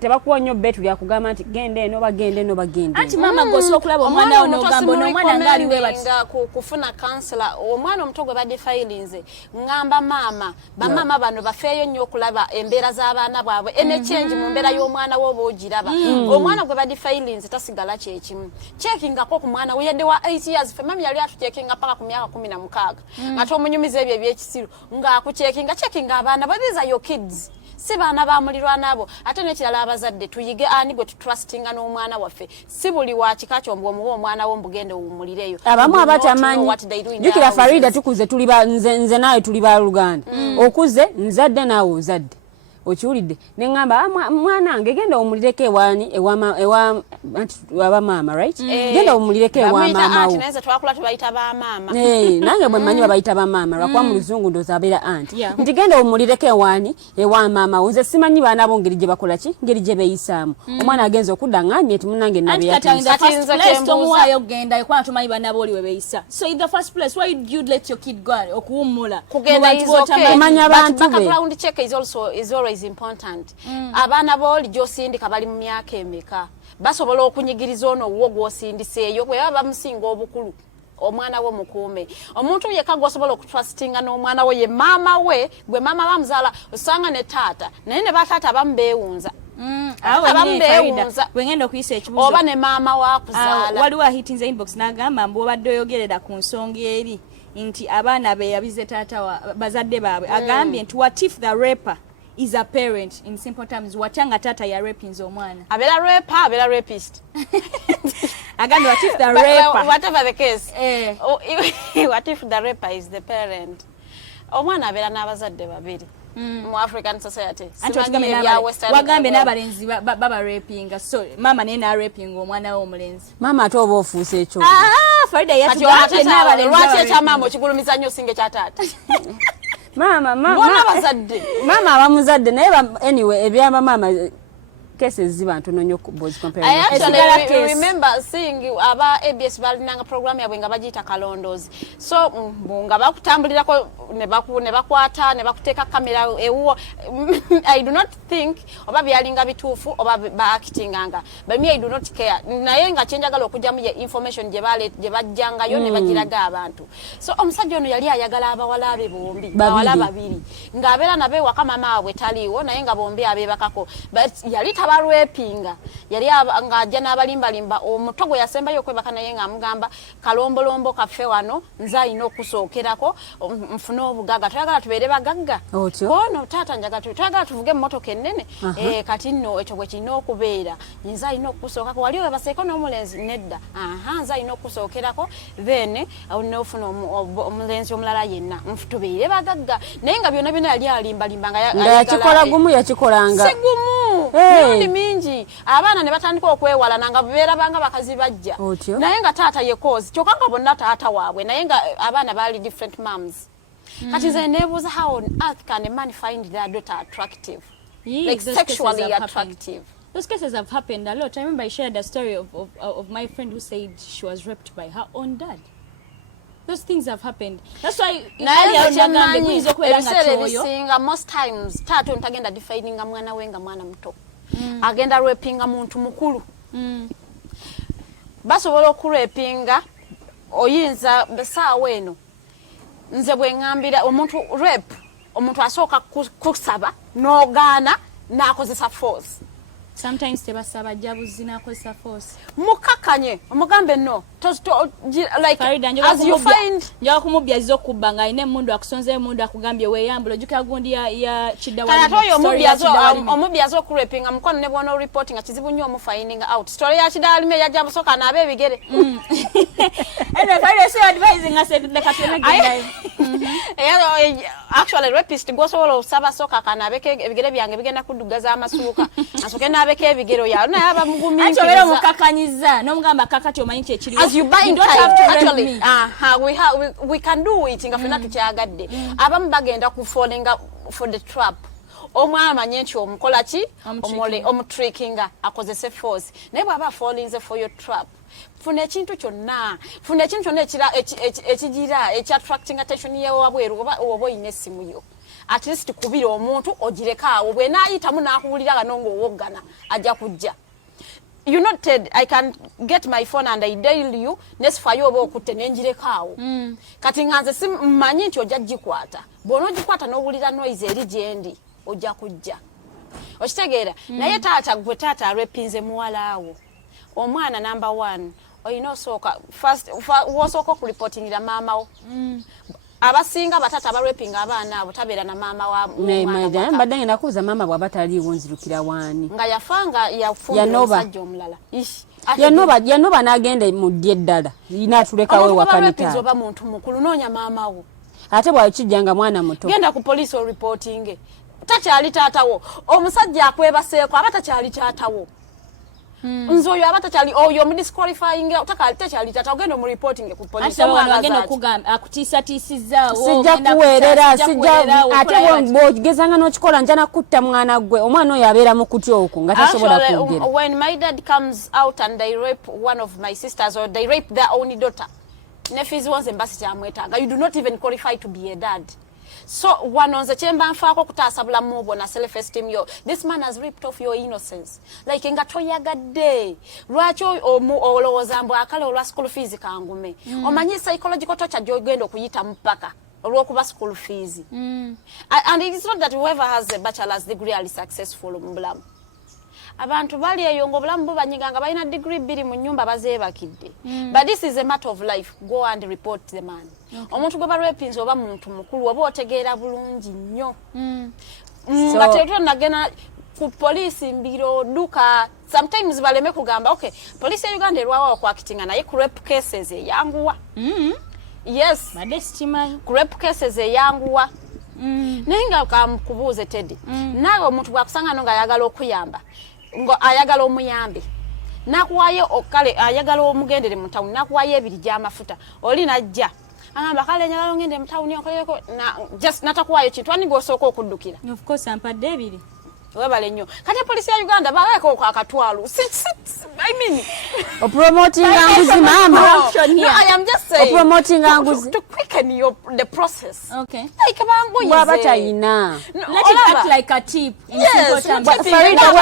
tebakuwa nnyo bbeetu lyakugamba nti genda eno oba genda eno oba genda anti mama gwosobola okulaba omwana wo n'ogamba n'omwana ngaaliwe bati kufuna kansala omwana omuto gwe badde failinze ngamba maama bamaama bano bafeeyo nnyo okulaba embeera z'abaana bwabwe ene change mu mbeera y'omwana wo oba ogiraba omwana gwe badde failinze tasigala kyekimu checking ko ku mwana uyedde wa 8 years fe mami yali atuchekinga paka ku myaka 16 ngati omunyumize ebyo ebyekisiru nga akuchekinga checking abaana but these are your kids si baana ba mulirwa nabo ate nekirala abazadde tuyige ani gwe trustinga n'omwana waffe si buli wa kikacho mbwo omwana wo mbugende umulireyo abamu abatamanyi jukira Farida tukuze tuli ba nze nawe tuli ba Luganda okuze nzadde nawe uzadde okiwulidde nengamba mwana nge genda omulireke ewani ewa aba mama right genda omulireke ewa mama wo neza twakula tubayita ba mama nange bwe manyi babayita ba mama lwakwa mu luzungu ndoza abeera anti nti genda omulireke ewani ewa mama wo nze simanyi baana bo ngeri gye bakola ki ngeri gye beeyisaamu omwana agenza okudda ngambye eti munnange nabeyatomwayo genda ekwana tumanyi baana bo oli we beeyisa so in the first place why you let your kid go okuwummula kugenda kumanya abantu be background check is always important abaana boli josindika bali mu myaka emeka basobola okunyigiriza ono wo gwosindiseeyo bwe baba musinga obukulu omwana wo mukuume omuntu yeka gwosobola okutrustinga n'omwana wo ye mama we gwe mama bamuzala usanga ne taata naye ne batata bambeewunza wengenda okuyisa ekibuzo oba ne mama wakuzala waliwo ahitinze inbox n'agamba mbu obadde oyogerera ku nsonga eri nti abaana beeyabize taata bazadde baabwe agambye nti what if the rapper is a parent in simple terms watanga tata ya rapinze omwana abela rapper abela rapist aganda what if the rapper whatever the case what if the rapper is the parent omwana abela n'abazadde babiri mu African society wagambe n'abalenzi baba rapinga so mama naye na rapinga omwana wo omulenzi mama ate oba ofuuse ekyo Farida yatugambye n'abalenzi lwaki ekyamama okigulumiza nnyo singa ekyataata mama bazadde mama abamuzadde naye anyway ebyama mama cases ziba ntono nnyo boys comparison I remember seeing aba ABS balinanga program yabwe nga bagita kalondozi so nga bakutambulirako ne bakwata ne bakuteeka kamera ewuwo I do not think oba byalinga bituufu oba ba actinganga but me I do not care naye nga kyenjagala okujjamu ye information gye bajjangayo ne bagiraga abantu so omusajja ono yali ayagala abawala abe bombi bawala babiri ng'abeera nabe waka mama abwe taliiwo naye nga bombi abeebakako but yali tabalwepinga yali ng'ajja n'abalimbalimba omuto gwe yasembayo okwebaka naye ng'amugamba kalombolombo kaffe wano nze alina okusookerako nfune obugaga twagala tubeere bagagga ono taata njagala twagala tuvuge emmotoka ennene kati nno ekyo bwe kirina okubeera nze alina okusookako wali webaseeko n'omulenzi nedda nze alina okusookerako then neofuna omulenzi omulala yenna tubeere bagagga naye nga byonna byonna yali alimbalimba nga yakikola gumu yakikolanga si gumu mirundi mingi abaana ne batandika okwewalana nga beerabanga bakazi bajja naye nga taata ye cause kyokka nga bonna taata waabwe naye nga abaana baali different moms kati nze neebuuza how on earth can a man find their daughter attractive like sexually attractive. Those cases have happened a lot. I remember I shared a story of my friend who said she was raped by her own dad. Those things have happened. That's why most times taata ntagenda defininga mwana we nga mwana muto agenda rapinga muntu mukulu basobola okurapinga oyinza besaawa eno nze bwe ngambira omuntu rape omuntu asooka kusaba n'ogaana n'akozesa force. Sometimes tebasaba jabuzi n'akozesa force. Mukakanye omugambe no like Farida, as you find njaga kumubya zokubba nga ine mundu akusonze mundu akugambye weyambula jukira gundi ya chidawali. Kana toyo omubya zo kurepinga mukono ne bwono reporting akizibu nnyo omu finding out story ya chidawali me yaja busoka na abe bigere. Ene Farida so advising us the katene genda. Actually rapist gosobola osaba soka kanabeke ebigere byange bigenda kudugaza amasuuka asoke nabeke ebigero ya na aba muguminkiza Achobera mukakanyiza nomugamba kakati omanyi kye kiri as you buying time actually we can do it ngafena tukyagadde abamu bagenda kufolenga for the trap omwana manye nti omukola ki omutrickinga akozese force naye bwaba falling for your trap funa ekintu kyonna ekigira attracting attention yewe wabweru oba oyina essimu yo at least kubira omuntu ogireka awo bwe naayitamu n'akuwulira ganongo owoggana ajja kujja. You know, Ted, I can get my phone and I dial you nesifayo oba okutte nenjireka awo kati nganze simanyi nti ojja gikwata bw'ono gikwata n'owulira noise eri gyendi ojja kujja okitegeera naye taata gwe taata arepinze muwala awo omwana number 1 oyina osooka first wosooka okureportingira maama wo abasinga batata abarepinga abaana abo tabeera na maama wa mwana mbadde ngenda kubuuza maama bw'aba taliiwo nzirukira waani nga yafanga yafumbira omusajja omulala yanoba n'agenda mu ddya eddala inaatulekawo ewakanitaala oba muntu mukulu noonya maama wo ate bwakijjanga mwana muto genda ku poliisi oreportinge takyali taatawo omusajja akwebaseeko aba takyali taatawo nzo oyo aba takyali oyo omudisqualifying takyali taatawo genda mu reporting ku poliisi agenda okugamba akutiisatiisizza sijja kuweerera ate bw'ogezanga n'okikola nja nakutta mwana gwe omwana oyo abeera mu kutya okwo nga tasobola kwogera. When my dad comes out and they rape one of my sisters or they rape their own daughter nefizi wanze mbasi kyamwetaaga you do not even qualify to be a dad. So wanonze chemba nfaako kutaasa bulamu bwo na self esteem yo. This man has ripped off your innocence. Like nga toyagadde. Lwaki olowooza mbu akale olwa school fees kangume. Omanyi psychological torture gy'ogenda okuyita mpaka olw'okuba school fees. And it is not that whoever has a bachelor's degree are successful mu bulamu. Abantu bali eyo ng'obulamu bubanyiganga balina degree 2 mu nnyumba bazeebakidde. But this is a matter of life. Go and report the man. Omuntu gwe barwepinze oba muntu mukulu oba otegeera bulungi nnyo. Nga tetulina nagenda ku poliisi mbiro duka sometimes baleme kugamba okay poliisi ya Uganda erwawo okwakitinga naye ku rape cases eyanguwa. Yes. Ku rape cases eyanguwa. Nenga kamukubuuze Teddy. Nawe omuntu bwakusanga nga ayagala okuyamba. Ngo ayagala omuyambe. Nakuwaye okale ayagala omugendere mu town nakuwaye ebiri gy'amafuta. Oli najja. Agamba kale nyagala ngende mu town okoleko na just natakuwayo kintu ani gosooka okuddukira. Of course ampadde ebiri. Webale nnyo. Kati poliisi ya Uganda baleko akatwalo. I mean promoting anguzi mama. No, I am just saying. Promoting anguzi to quicken the process. Okay. Like bango yize. Wabata ina. Let it act like a tip. Yes. Farida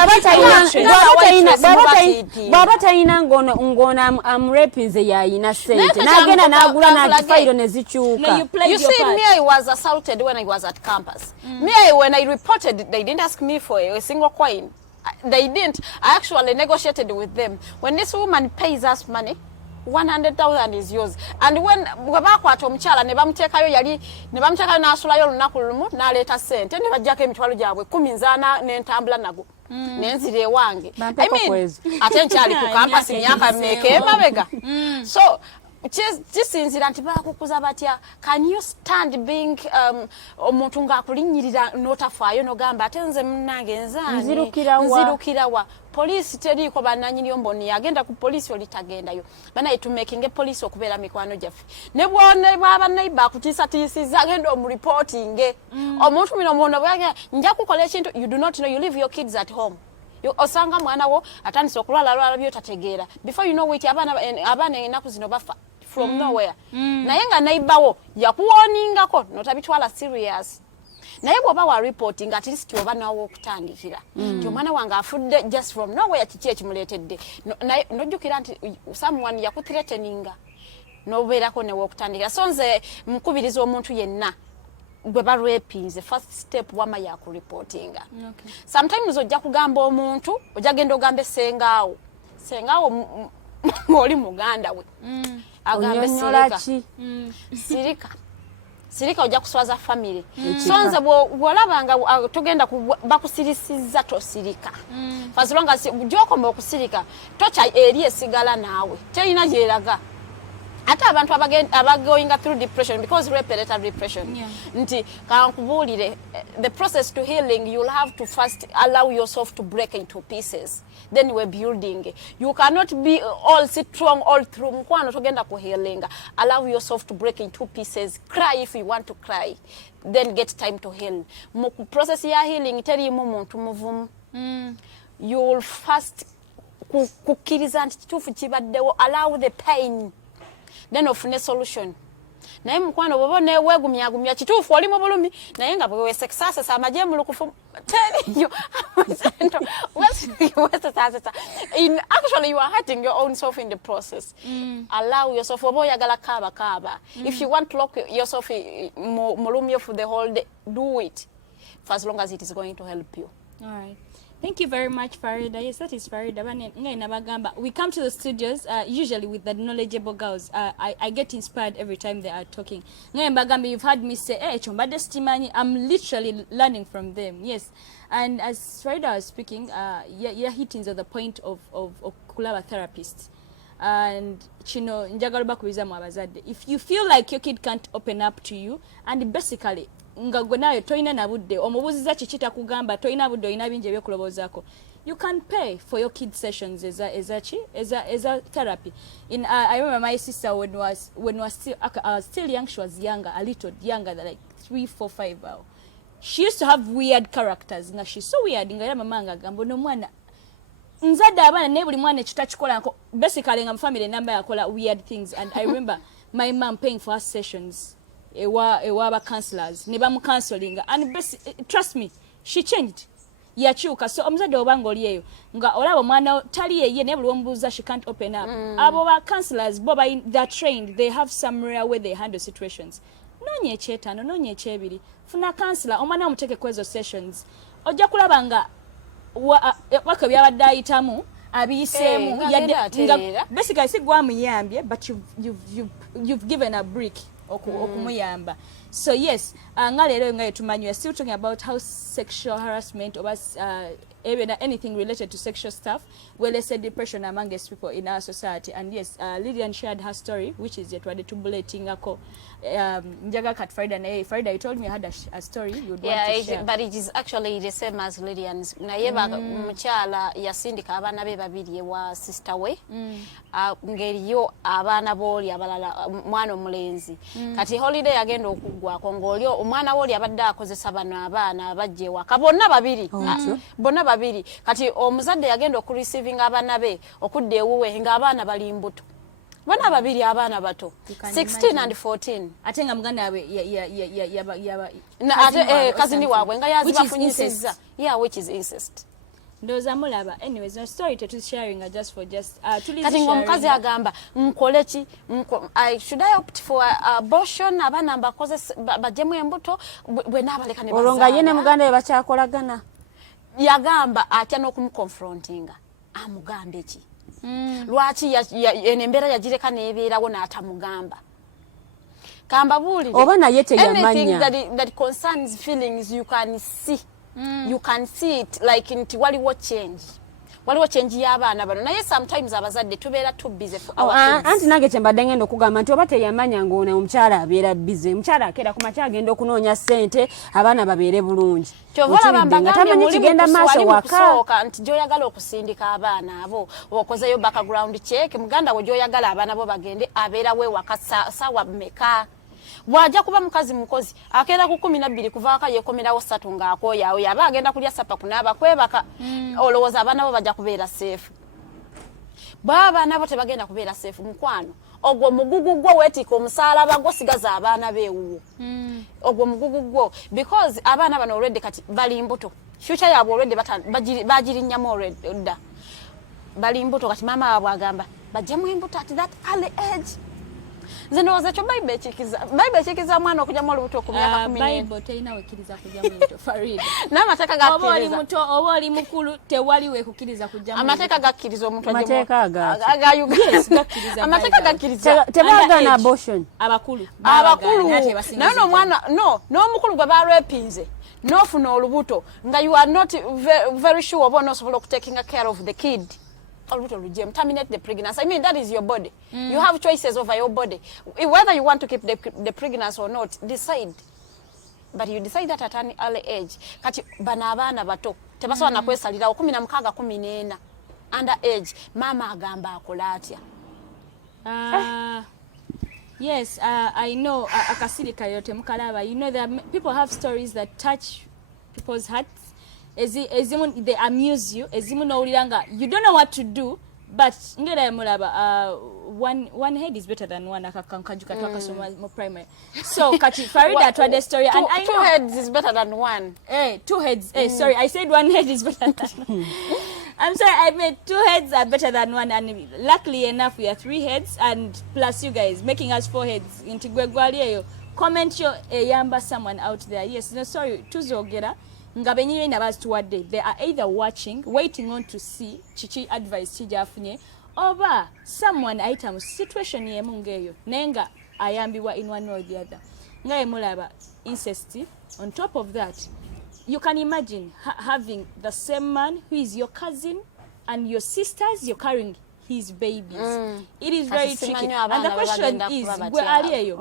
wabata ina ngona amrepinze ya ina sente. Nagenda nagula na failo nezichuka. You see me I was assaulted when I was at campus. Me when I reported they didn't ask me for a single coin. They didn't. I actually negotiated with them. When this woman pays us money, 100,000 is yours. And when bakwata omukyala ne bamutekayo yali ne bamutekayo n'asulayo olunaku lumu n'aleeta sente ne bajjako emitwalo gyabwe 10 nzaana n'entambula nago nenzire ewange. I mean ate nkyali ku campus myaka mmeka emabega. So kisinzira nti bakukuza batya. Can you stand being omuntu ng'akulinnyirira n'otafaayo n'ogamba ate nze munnange nzaani nzirukirawa. Police teriko bananyini omboni agenda ku police olitagendayo banaye to making a police okubeera mikwano gyaffe ne bwone baba neighbor kutiisatiisiza agenda omureporting omuntu mino muno bwage nja kukola ekintu you do not know you leave your kids at home osanga mwana wo atandise okulwala byotategeera before you know it abana enaku zino bafa from nowhere naye nga neighbor wo yakuwoningako notabitwala serious. Naye bw'oba wa reporting at least oba nawo okutandikira. Nti omwana wange afudde just from nowhere kiki ekimuleetedde. Nojjukira nti someone yakuthreateninga. N'obeerako newe okutandikira. So nze mukubiriza omuntu yenna gwe barwepinze first step wama yakureportinga. Okay. Sometimes ojja kugamba omuntu ojja genda ogambe sengaawo. Sengaawo oli muganda we. Agambe sirika ojja kuswaza family. So nze bw'olabanga togenda bakusirisiza tosirika. As long as gy'okoma okusirika tocha eri esigala naawe terina gyeraga. ate abantu abagoing through depression because repetitive depression nti kankubulire the process to healing you'll have to first allow yourself to break into pieces then we're building you cannot be all strong all through mkwano togenda ku healing allow yourself to break into pieces cry if you want to cry then get time to heal mu process ya healing teri mu muntu muvumu you'll first kukiriza nti kitufu kibaddewo allow the pain then ofune solution naye mkwano bobone wegumya kitufu oli mu bulumi naye nga bwe sexasa samaje mu lukufu tell you actually you are hurting your own self in the process allow yourself oboyagala kaba if you want to lock yourself mulumi for the whole day do it for as long as it is going to help you. All right. Thank you very much, Farida. Yes, that is Farida. We come to the studios usually with the knowledgeable girls. I get inspired every time they are talking. You've heard me say, "Hey, I'm literally learning from them." Yes, and as Farida was speaking, you're hitting to the point of kulaba therapists. And if you feel like your kid can't open up to you, and basically nga gonayo toina na budde omubuziza chichita kugamba toina budde ina binje byokulobozako you can pay for your kid sessions as a therapy in I remember my sister when was still young, she was younger, a little younger, like 3, 4, 5 she used to have weird characters nga she's so weird nga mama nga gambo no mwana nzadde abana ne buli mwana ekitachikola nko basically nga family number yakola weird things and I remember my mom paying for her sessions ewa counselors ne bamu counseling and trust me she changed yachuka so omuzadde obango liyeyo nga olaba mwana tali yeye ne buli ombuza she can't open up abo ba counselors boba they're trained, they have some rare way they handle situations nonye echetano nonye echebiri funa counselor omwana omuteke kwezo sessions ojja kulaba nga waka byabadde ayitamu abiyisemu basically sigwamu yambye but you've given a brick okumuyamba. So yes, nga lero nga tumanyi, we're still talking about how sexual harassment or even anything related to sexual stuff will say depression amongst people in our society. And yes, Lilian shared her story, which is yet to bulleting ako njaga kat Farida na Farida, you told me you had a story you'd want to share. But it is actually the same as Lilian's. Na yeba mchala yasindika abana be babiri wa sister we ngeri yo abana boli abalala mwana omulenzi kati holiday agenda okugwa kongolyo omwana woli abadde akozesa bano abana bajje waka bonna babiri kati omuzadde yagenda okureceiving abana be okudde ewuwe nga abana bali mbuto bana babiri abana bato 16 and 14 atenga muganda we kazini waabwe nga yazibafunyisiza which is incest. Ndoza mulaba. Anyways, no story to sharing just for kati ngomukazi agamba nkolechi should I opt for abortion abana mbakoze bajemu embuto bwe nabaleka ne bazaala olonga yene muganda we bakyakolagana yagamba atya n'okumuconfrontinga amugambe ki lwaki enembera yagireka nebeerawo n'atamugamba kamba buli oba naye teyamanya anything that concerns feelings you can see you can see it like nti waliwo change y'abaana bano naye sometimes abazadde tubeera too busy for our kids. Anti nange kyembadde ngenda okugamba nti oba teyamanya ng'ono omukyala abeera busy omukyala akeera ku makya agenda okunoonya ssente abaana babeere bulungi nga tamanyi kigenda maaso waka nti gy'oyagala okusindika abaana abo okozeyo background check muganda wo gy'oyagala abaana bo bagende abeerawo ewaka sawa meka bwaja kuba mukozi akeera ku 12 kuvaaka yekomerawo 3 ng'akooyaawo yaba agenda kulya sapa kunaaba kwebaka olowooza abaana bo bajja kubeera safe baba nabo tebagenda kubeera safe mukwano ogwo mugugu gwo wetika omusaalaba gwo sigaza abaana beewuwo ogwo mugugu gwo because abaana bano already kati bali mbuto future yabo already bagirinyamu already dda bali mbuto kati mama waabwe agamba bajjemu embuto at that early age zino za Bible chikiza mwana okujamu olubuto ku myaka 10 Bible teina wekiriza kujamu into Farida n'amateeka gakkiriza oboli muto oboli mukulu tewali wekukiriza kujamu amateeka gakkiriza omuntu amateeka gakkiriza amateeka gakkiriza tebagana abortion abakulu naye n'omwana n'omukulu gwe barepinze n'ofuna olubuto nga you are not very sure oba n'osobola okutaking care of the kid terminate the pregnancy. I mean, that is your body. You have choices over your body. Whether you want to keep the pregnancy or not, decide. But you decide that at an early age. Kati banabana bato. Tebasoba na kwesalira 16 14 under age. Mama agamba akolatya. Yes, I know akasirika yote mukalaba. You know that people have stories that touch people's hearts. They amuse you. You don't know what to do, but one head is better than one. Primary. So Kati Farida told the story, and I know 2 heads is better than 1. 2 heads. Sorry, I said 1 head is better than 1. I'm sorry, I meant 2 heads are better than 1, and luckily enough we are 3 heads, and plus you guys making us 4 heads. Into Gwegwaliyo, comment your yamba someone out there. Yes, no, sorry, tuzogera. They are either watching, waiting on to see chichi advice chijafunye, oba someone item situation ye mungeyo nenga ayambiwa in one way or the other. Ngaye mulaba incest. On top of that, you can imagine having the same man who is your cousin and your sisters, you're carrying his babies. It is very tricky. And the question is, where are you?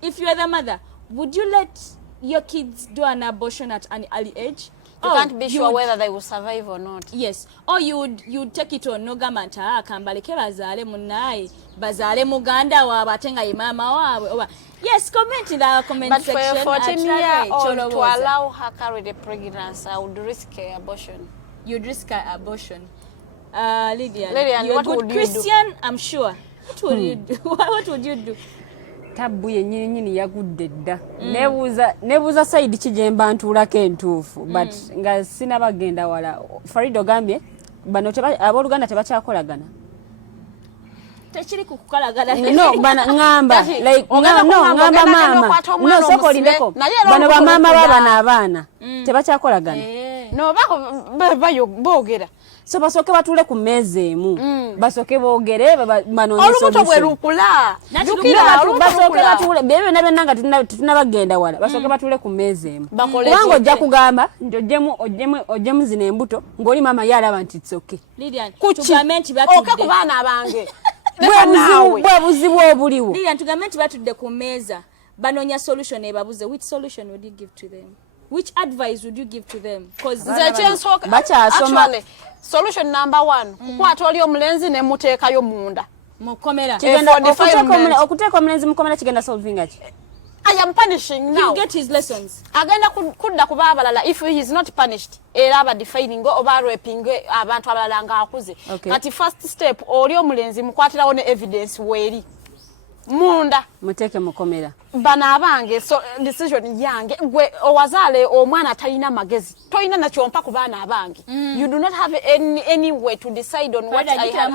If you are the mother, would you let your kids do an abortion at an early age? You can't be sure whether they will survive or not. Yes. Or you would take it on no gamanta kambaleke bazale munai bazale muganda wa batenga imama wa. Yes, comment in the comment section. But for a 14-year-old to allow her carry the pregnancy, I would risk abortion. You'd risk abortion. Lilian, you're what a good would Christian, you do? I'm sure. What would you do? What would you do? Tabu yennyini yagudde dda. Nebuuza side kijemba ntuulako entuufu, but nga sinabagenda wala. Farida ogambye bano abooluganda tebakyakolagana. Techiri kukolagana. No, bana ngamba like ngamba mama. No, soko lindeko. Bano ba mama baba abaana tebakyakolagana. No, bayo boogera. So basoke batule ku meza emu. Basoke boogere banonye solution. Olubuto bwerukula. Basoke batule bebe nabe nanga tunabagenda wala. Basoke batule ku meza emu. Kubanga ojja kugamba ojjemu zino embuto ng'oli mama yalaba nti tsoke. Lilian, tugamenti batudde. Oke ku baana abange. Bwe buzibu obuliwo. Lilian, tugamenti batudde ku meza. Banonya solution ebabuze. Which solution would you give to them? Which advice would you give to them? Because actually, solution number 1, kukwata oli omulenzi ne muteekayo munda. Mukomera. Okuteeka omulenzi mukomera kigenda solving ati. I am punishing now. He'll get his lessons. Agenda kudda kuba abalala if he is not punished. Era aba defining oba raping abantu abalala nga akuze. Kati first step oli omulenzi mukwatirawo ne evidence weeri. Munda muteke mukomera bana abange so decision yange gwe owazaale omwana talina magezi toyina na kyompa ku bana abange you do not have any way to decide on what I have.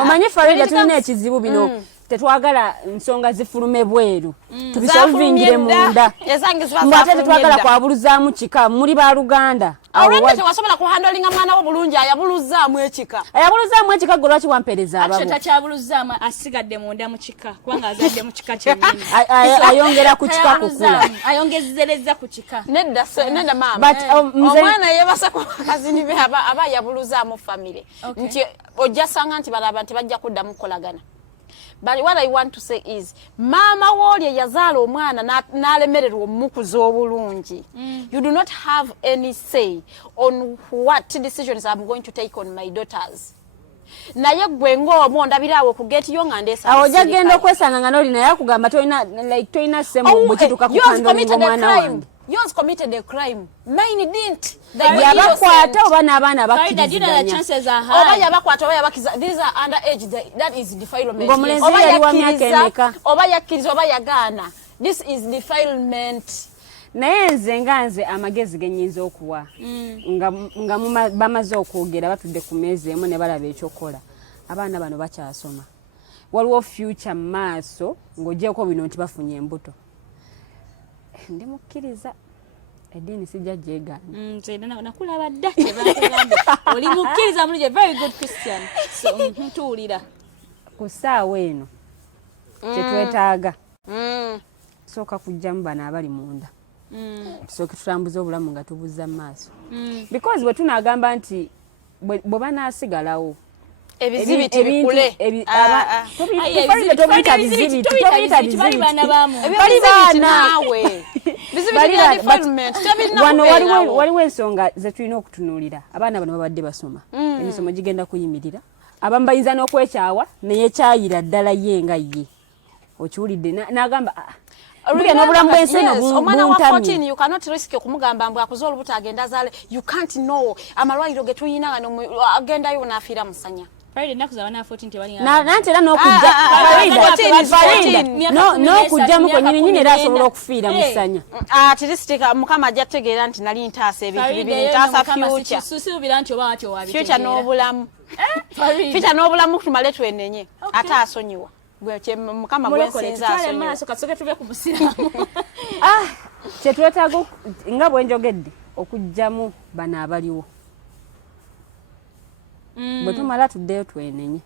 Omanyi Farida tulina ekizibu bino tetwagala nsonga zifulume bweru tubisolvingire munda mbate tetwagala kwabuluzaamu kika muri ba Luganda awulete wasobola kuhandolinga mwana wo bulungi ayabuluzaamu ekika gwe lwaki wampereza ababo takyabuluzaamu asigadde munda mu kika kubanga azadde mu kika kyennyini ayongera ku kika kukula ayongezereza ku kika nedda maama omwana yebasa ku bakazini be aba yabuluzaamu family nti ojja sanga nti bala abantu bajja kuddamu kukolagana. But what I want to say is, mama woli yazaala omwana n'alemererwa omukuza obulungi. You do not have any say on what decisions I'm going to take on my daughters. Naye gwe ng'omwo ndabirawo ku gate yo nga ndeesa. Awo ojja genda okwesanga nga n'oli naye akugamba toyina ssemu bwe kituuka ku kwandolinga omwana wange. Yours committed a crime. Mine didn't. Yabakwata oba n'abaana bakkiriziganya. Oba yabakwata oba yabakiza. These are underage. That is defilement. Ng'omulenzi yali wa myaka emeka. Oba yakkiriza oba yagaana. This is defilement. Naye nze amagezi genyinza okuwa nga bamaze okwogera batudde ku meeza emu ne balaba ekyokola abaana bano bakyasoma waliwo future maaso ng'ogyeko bino nti bafunye embuto ndi mukkiriza eddiini sijja gyegaana nakulaba dda oli mukkiriza mulije very good Christian so tuwulira ku ssaawa eno kyetwetaaga sooka kujjamu bano abali munda so tutambuza obulamu nga tubuza maaso because bwe tunagamba nti bwe banaasigalawo ebizibi tibikule waliwo ensonga zetulina okutunuulira abaana bano babadde basoma emisomo gigenda kuyimirira abamu bayinza n'okwekyawa neyekyayira ddala ye nga ye okiwulidde n'agamba n'obulamu bw'ensi eno omwana wa 14 you cannot risk okumugamba mbwe akuze olubuto agenda azaale you can't know amalwaliro ge tuyina agendayo n'afiira musanya Farida nakuza wana 14 tewali nantera n'okujja n'okujjamu kwennyini era asobola okufiira musanya tiristika mukama ajja tutegeera nti nali ntaasa ebintu bibiri ntaasa future n'obulamu future n'obulamu tumale twenenye ate asonyiwa mukama gwensinza kyetwetaaga nga bwenjogedde okujjamu bano abaliwo bwe tumala tuddeyo twenenye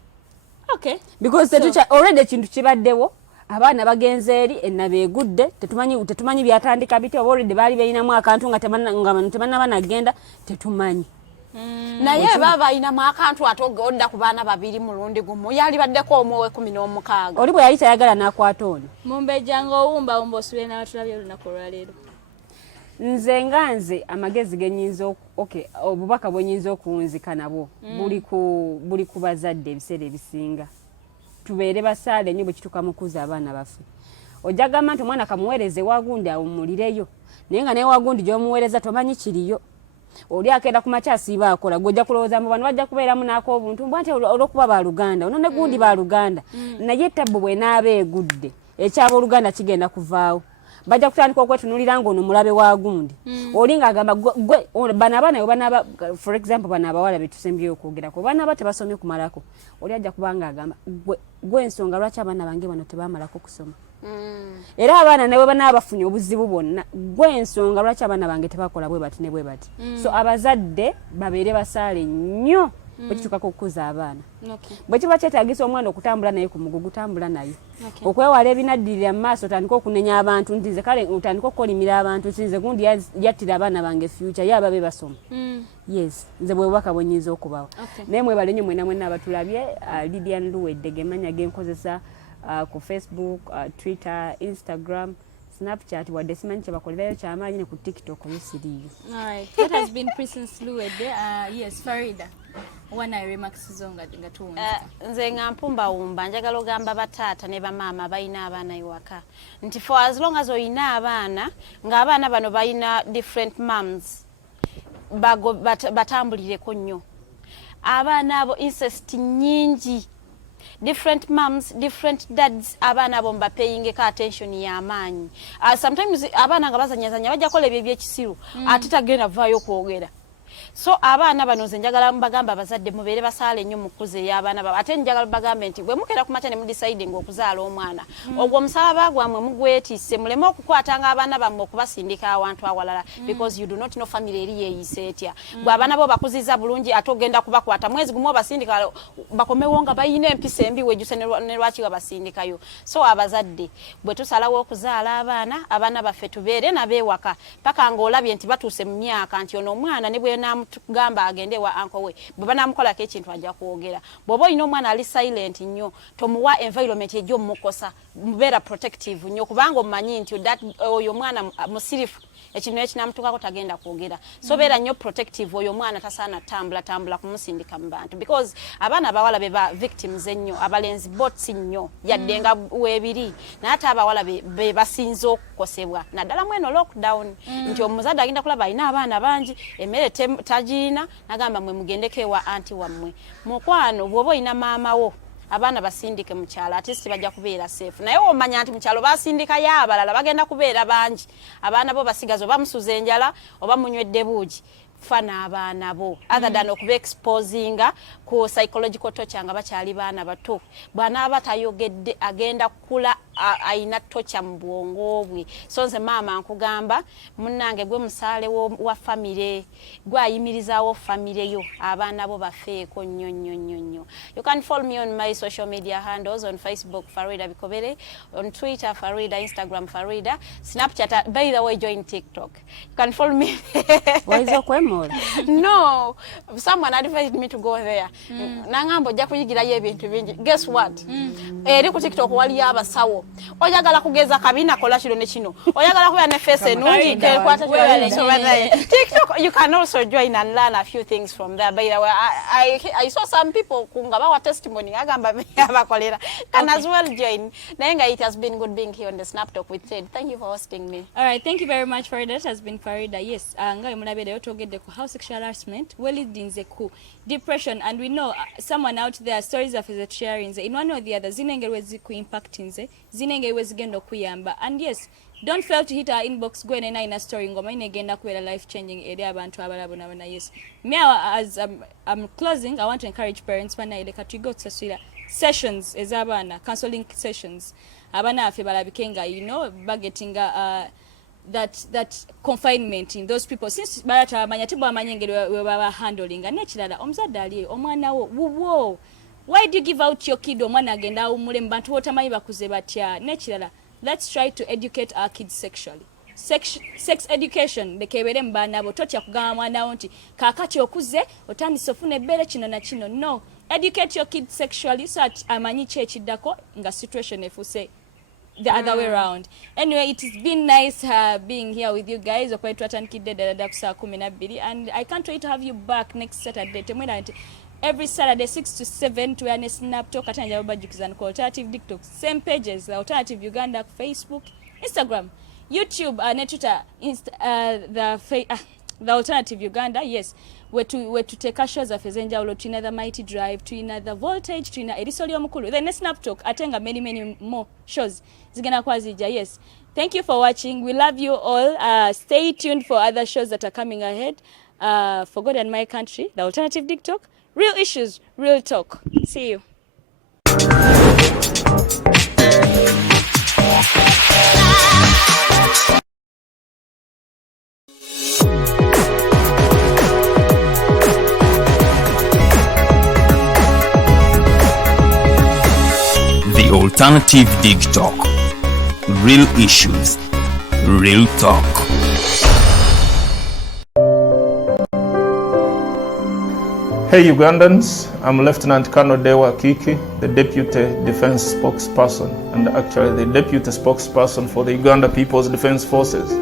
because already ekintu kibaddewo abaana bagenze eri ennabe egudde tetumanyi byatandika biti oba already baali balinamu akantu nga tebanaba nagenda tetumanyi naye baba balinamu akantu ate odda ku baana babiri mulundi gumu yali baddeko omwe 16 oli bwe yali tayagala n'akwata ono mumbejjanga owumbawumba osubire n'abatulabye olunaku olwaleero nze amagezi genyinza obubaka bwenyinza okuwunzika nabwo buli ku bazadde ebiseera ebisinga tubeere basaale nnyo bwe kituuka mu kuza abaana baffe ojja gamba nti omwana kamuweereze wagundi awummulireyo naye nga naye wagundi gy'omuweereza tomanyi kiriyo oli akenda ku makya asiiba akola gw'ojja kulowooza mu bano bajja kubeeramu n'ak'obuntu mbw nti olw'okuba baaluganda ono ne gundi baaluganda naye tabbu bw'enaaba egudde eky'abooluganda kigenda kuvaawo bajja kutandika okwetunulira ng'ono mulabe wa gundi oli ng'agamba bano abaana for example bano abawala betusembyeyo okwogerako banaaba tebasomye kumalako oli ajja kuba ng'agamba gwe ensonga lwaki abaana bange bano tebamalako kusoma era abaana nawe banaaba bafunye obuzibu bwonna gwe ensonga lwaki abaana bange tebakola bwe bati ne bwe bati so abazadde babeere basaale nnyo bwekituukako okukuza abaana bwe kiba kyetaagisa omwana okutambula naye ku mugugu gutambula naye okwewala ebinaddirira mu maaso otandika okunenya abantu nti nze kale otandika okukolimira abantu nti nze gundi yattira abaana bange future ye ababe basoma yes nze bwe bubaka bwenyinza okubawa naye mwebale nnyo mwena abatulabye Lilian Luwedde gemanya genkozesa ku Facebook, Twitter, Instagram, Snapchat, wadde simanyi kyebakolerayo kyamaanyi ne ku TikTok yosiriyo. That has been Princess Luwedde. Yes, Farida. Wana remarks zonga ngatuunza. Nze nga mpumbawumba njagala ogamba bataata ne bamaama balina abaana ewaka. Nti for as long as oyina abaana, ng'abaana bano balina different moms, batambulireko nnyo. Abaana abo incest nyingi. Different moms, different dads, abaana abo mbapeyingeko attention y'amaanyi. Sometimes abaana nga bazanyazanya bajja kola ebyo ebyekisiru ate tagenda vaayo kwogera. So abaana bano nze njagala mbagamba abazadde mubeere basaale nnyo mukuze y'abaana babo ate njagala bagambe nti bwe mukera ku makya ne mudeciding okuzaala omwana ogwo omusalaba gwammwe mugwetiise muleme okukwatanga abaana bammwe okubasindika awantu awalala because you do not know family eri yeeyise etya gwe abaana bo bakuziza bulungi ate ogenda kubakwata mwezi gumu obasindika bakomewo nga bayina empisa embi wejjuse ne lwaki babasindikayo so abazadde bwe tusalawo okuzaala abaana baffe tubeere nabeewaka paka ng'olabye nti batuuse mu myaka nti ono omwana ne bwe namugamba agende wa uncle we bwe banamukolako ekintu ajja kwogera bw'oba olina omwana ali silent nnyo tomuwa environment ejjo mukosa mubeera protective nnyo kubanga omumanyi nti oyo mwana musirifu ekintu ekinamutukako tagenda kwogera so beera nnyo protective oyo mwana tasaana tambula kumusindika mu bantu because abaana abawala beba victims ennyo abalenzi bots nnyo yadde nga weebiri naye ate abawala be basinza okukosebwa naddala mweno lockdown nti omuzadde agenda kulaba alina abaana bangi emmere tagiina nagamba mwe mugendeko ewa anti wammwe mukwano bw'oba olina maama wo abaana basindike mu kyalo ate si bajja kubeera safe naye omanya nti mu kyalo basindikayo abalala bagenda kubeera bangi abaana bo basigazo bamusuza enjala oba munywedde buugi fana abaana bo other than okuba exposinga ku psychological torture nga bakyali baana bato bwana abatayogedde agenda kula aina torture mu bwongo bwe so nze maama nkugamba munnange gwe musaale wa family gwe ayimirizaawo family yo abaana bo bafeeko nnyo. You can follow me on my social media handles on Facebook Farida Bikobere, on Twitter Farida, Instagram Farida, Snapchat, by the way join TikTok. You can follow me. Why is it No, someone advised me to go there. Nangambo ja kuyigirayo ebintu bingi. Guess what? Eri ku TikTok wali abasawo. Oyagala kugeza kabina kola kino ne kino. Oyagala kuba ne face enungi ke kwata TikTok you can also join and learn a few things from there. By the way, I saw some people kungaba wa testimony agamba abakolera. Can as well join. Nenga it has been good being here on the Snap Talk with Ted. Thank you for hosting me. All right, thank you very much for that. Has been Farida. Yes, ngawe munabede yotogedde ku how sexual harassment well idinze ku depression, and we know someone out there stories of his sharing in one or the other zinengerwe ziku impactinze zinengerwe zigenda kuyamba. And yes, don't fail to hit our inbox go ena ina story ngoma inegenda kuela life changing area abantu abalabona bana. Yes, me as I'm closing, I want to encourage parents bana ile katugo tsasira sessions ezabana counseling sessions abana afi balabikenga bagetinga that confinement in those people since barata manyatibo amanyengere we baba handling nekirala omuzadde ali omwana wo why do you give out your kid omwana agenda umule mbantu wotamanyi bakuze batya nekirala. Let's try to educate our kids sexually. Sex education bekebere mbana bo totya kugamba mwana wo nti kakati okuze otandise ofune bere kino na kino. No, educate your kids sexually so that amanyi chekiddako nga situation efuse the other way around. Anyway, it has been nice being here with you guys. And I can't wait to have you back next Saturday. Every Saturday 6 to 7 to an Snap Talk at Alternative TikTok. Same pages, the Alternative Uganda, Facebook, Instagram, YouTube, and Twitter, the Alternative Uganda, yes. We're to take our shows of Ezenja to another Mighty Drive, to another Voltage, to another Erisoli Omukulu. Then Snap Talk, atenga many more shows. Zigana kwazija, yes. Thank you for watching. We love you all. Stay tuned for other shows that are coming ahead. For God and My Country, the Alternative TikTok, real issues, real talk. See you. The Alternative TikTok. Real issues, real talk. Hey Ugandans, I'm Lieutenant Colonel Dewa Kiki, the Deputy Defense Spokesperson and actually the Deputy Spokesperson for the Uganda People's Defense Forces.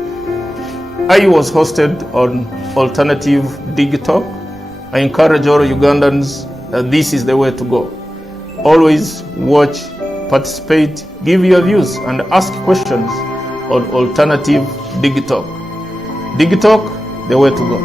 I was hosted on Alternative TikTok. I encourage all Ugandans that this is the way to go. Always watch, participate, give your views and ask questions on Alternative TikTok. TikTok, the way to go.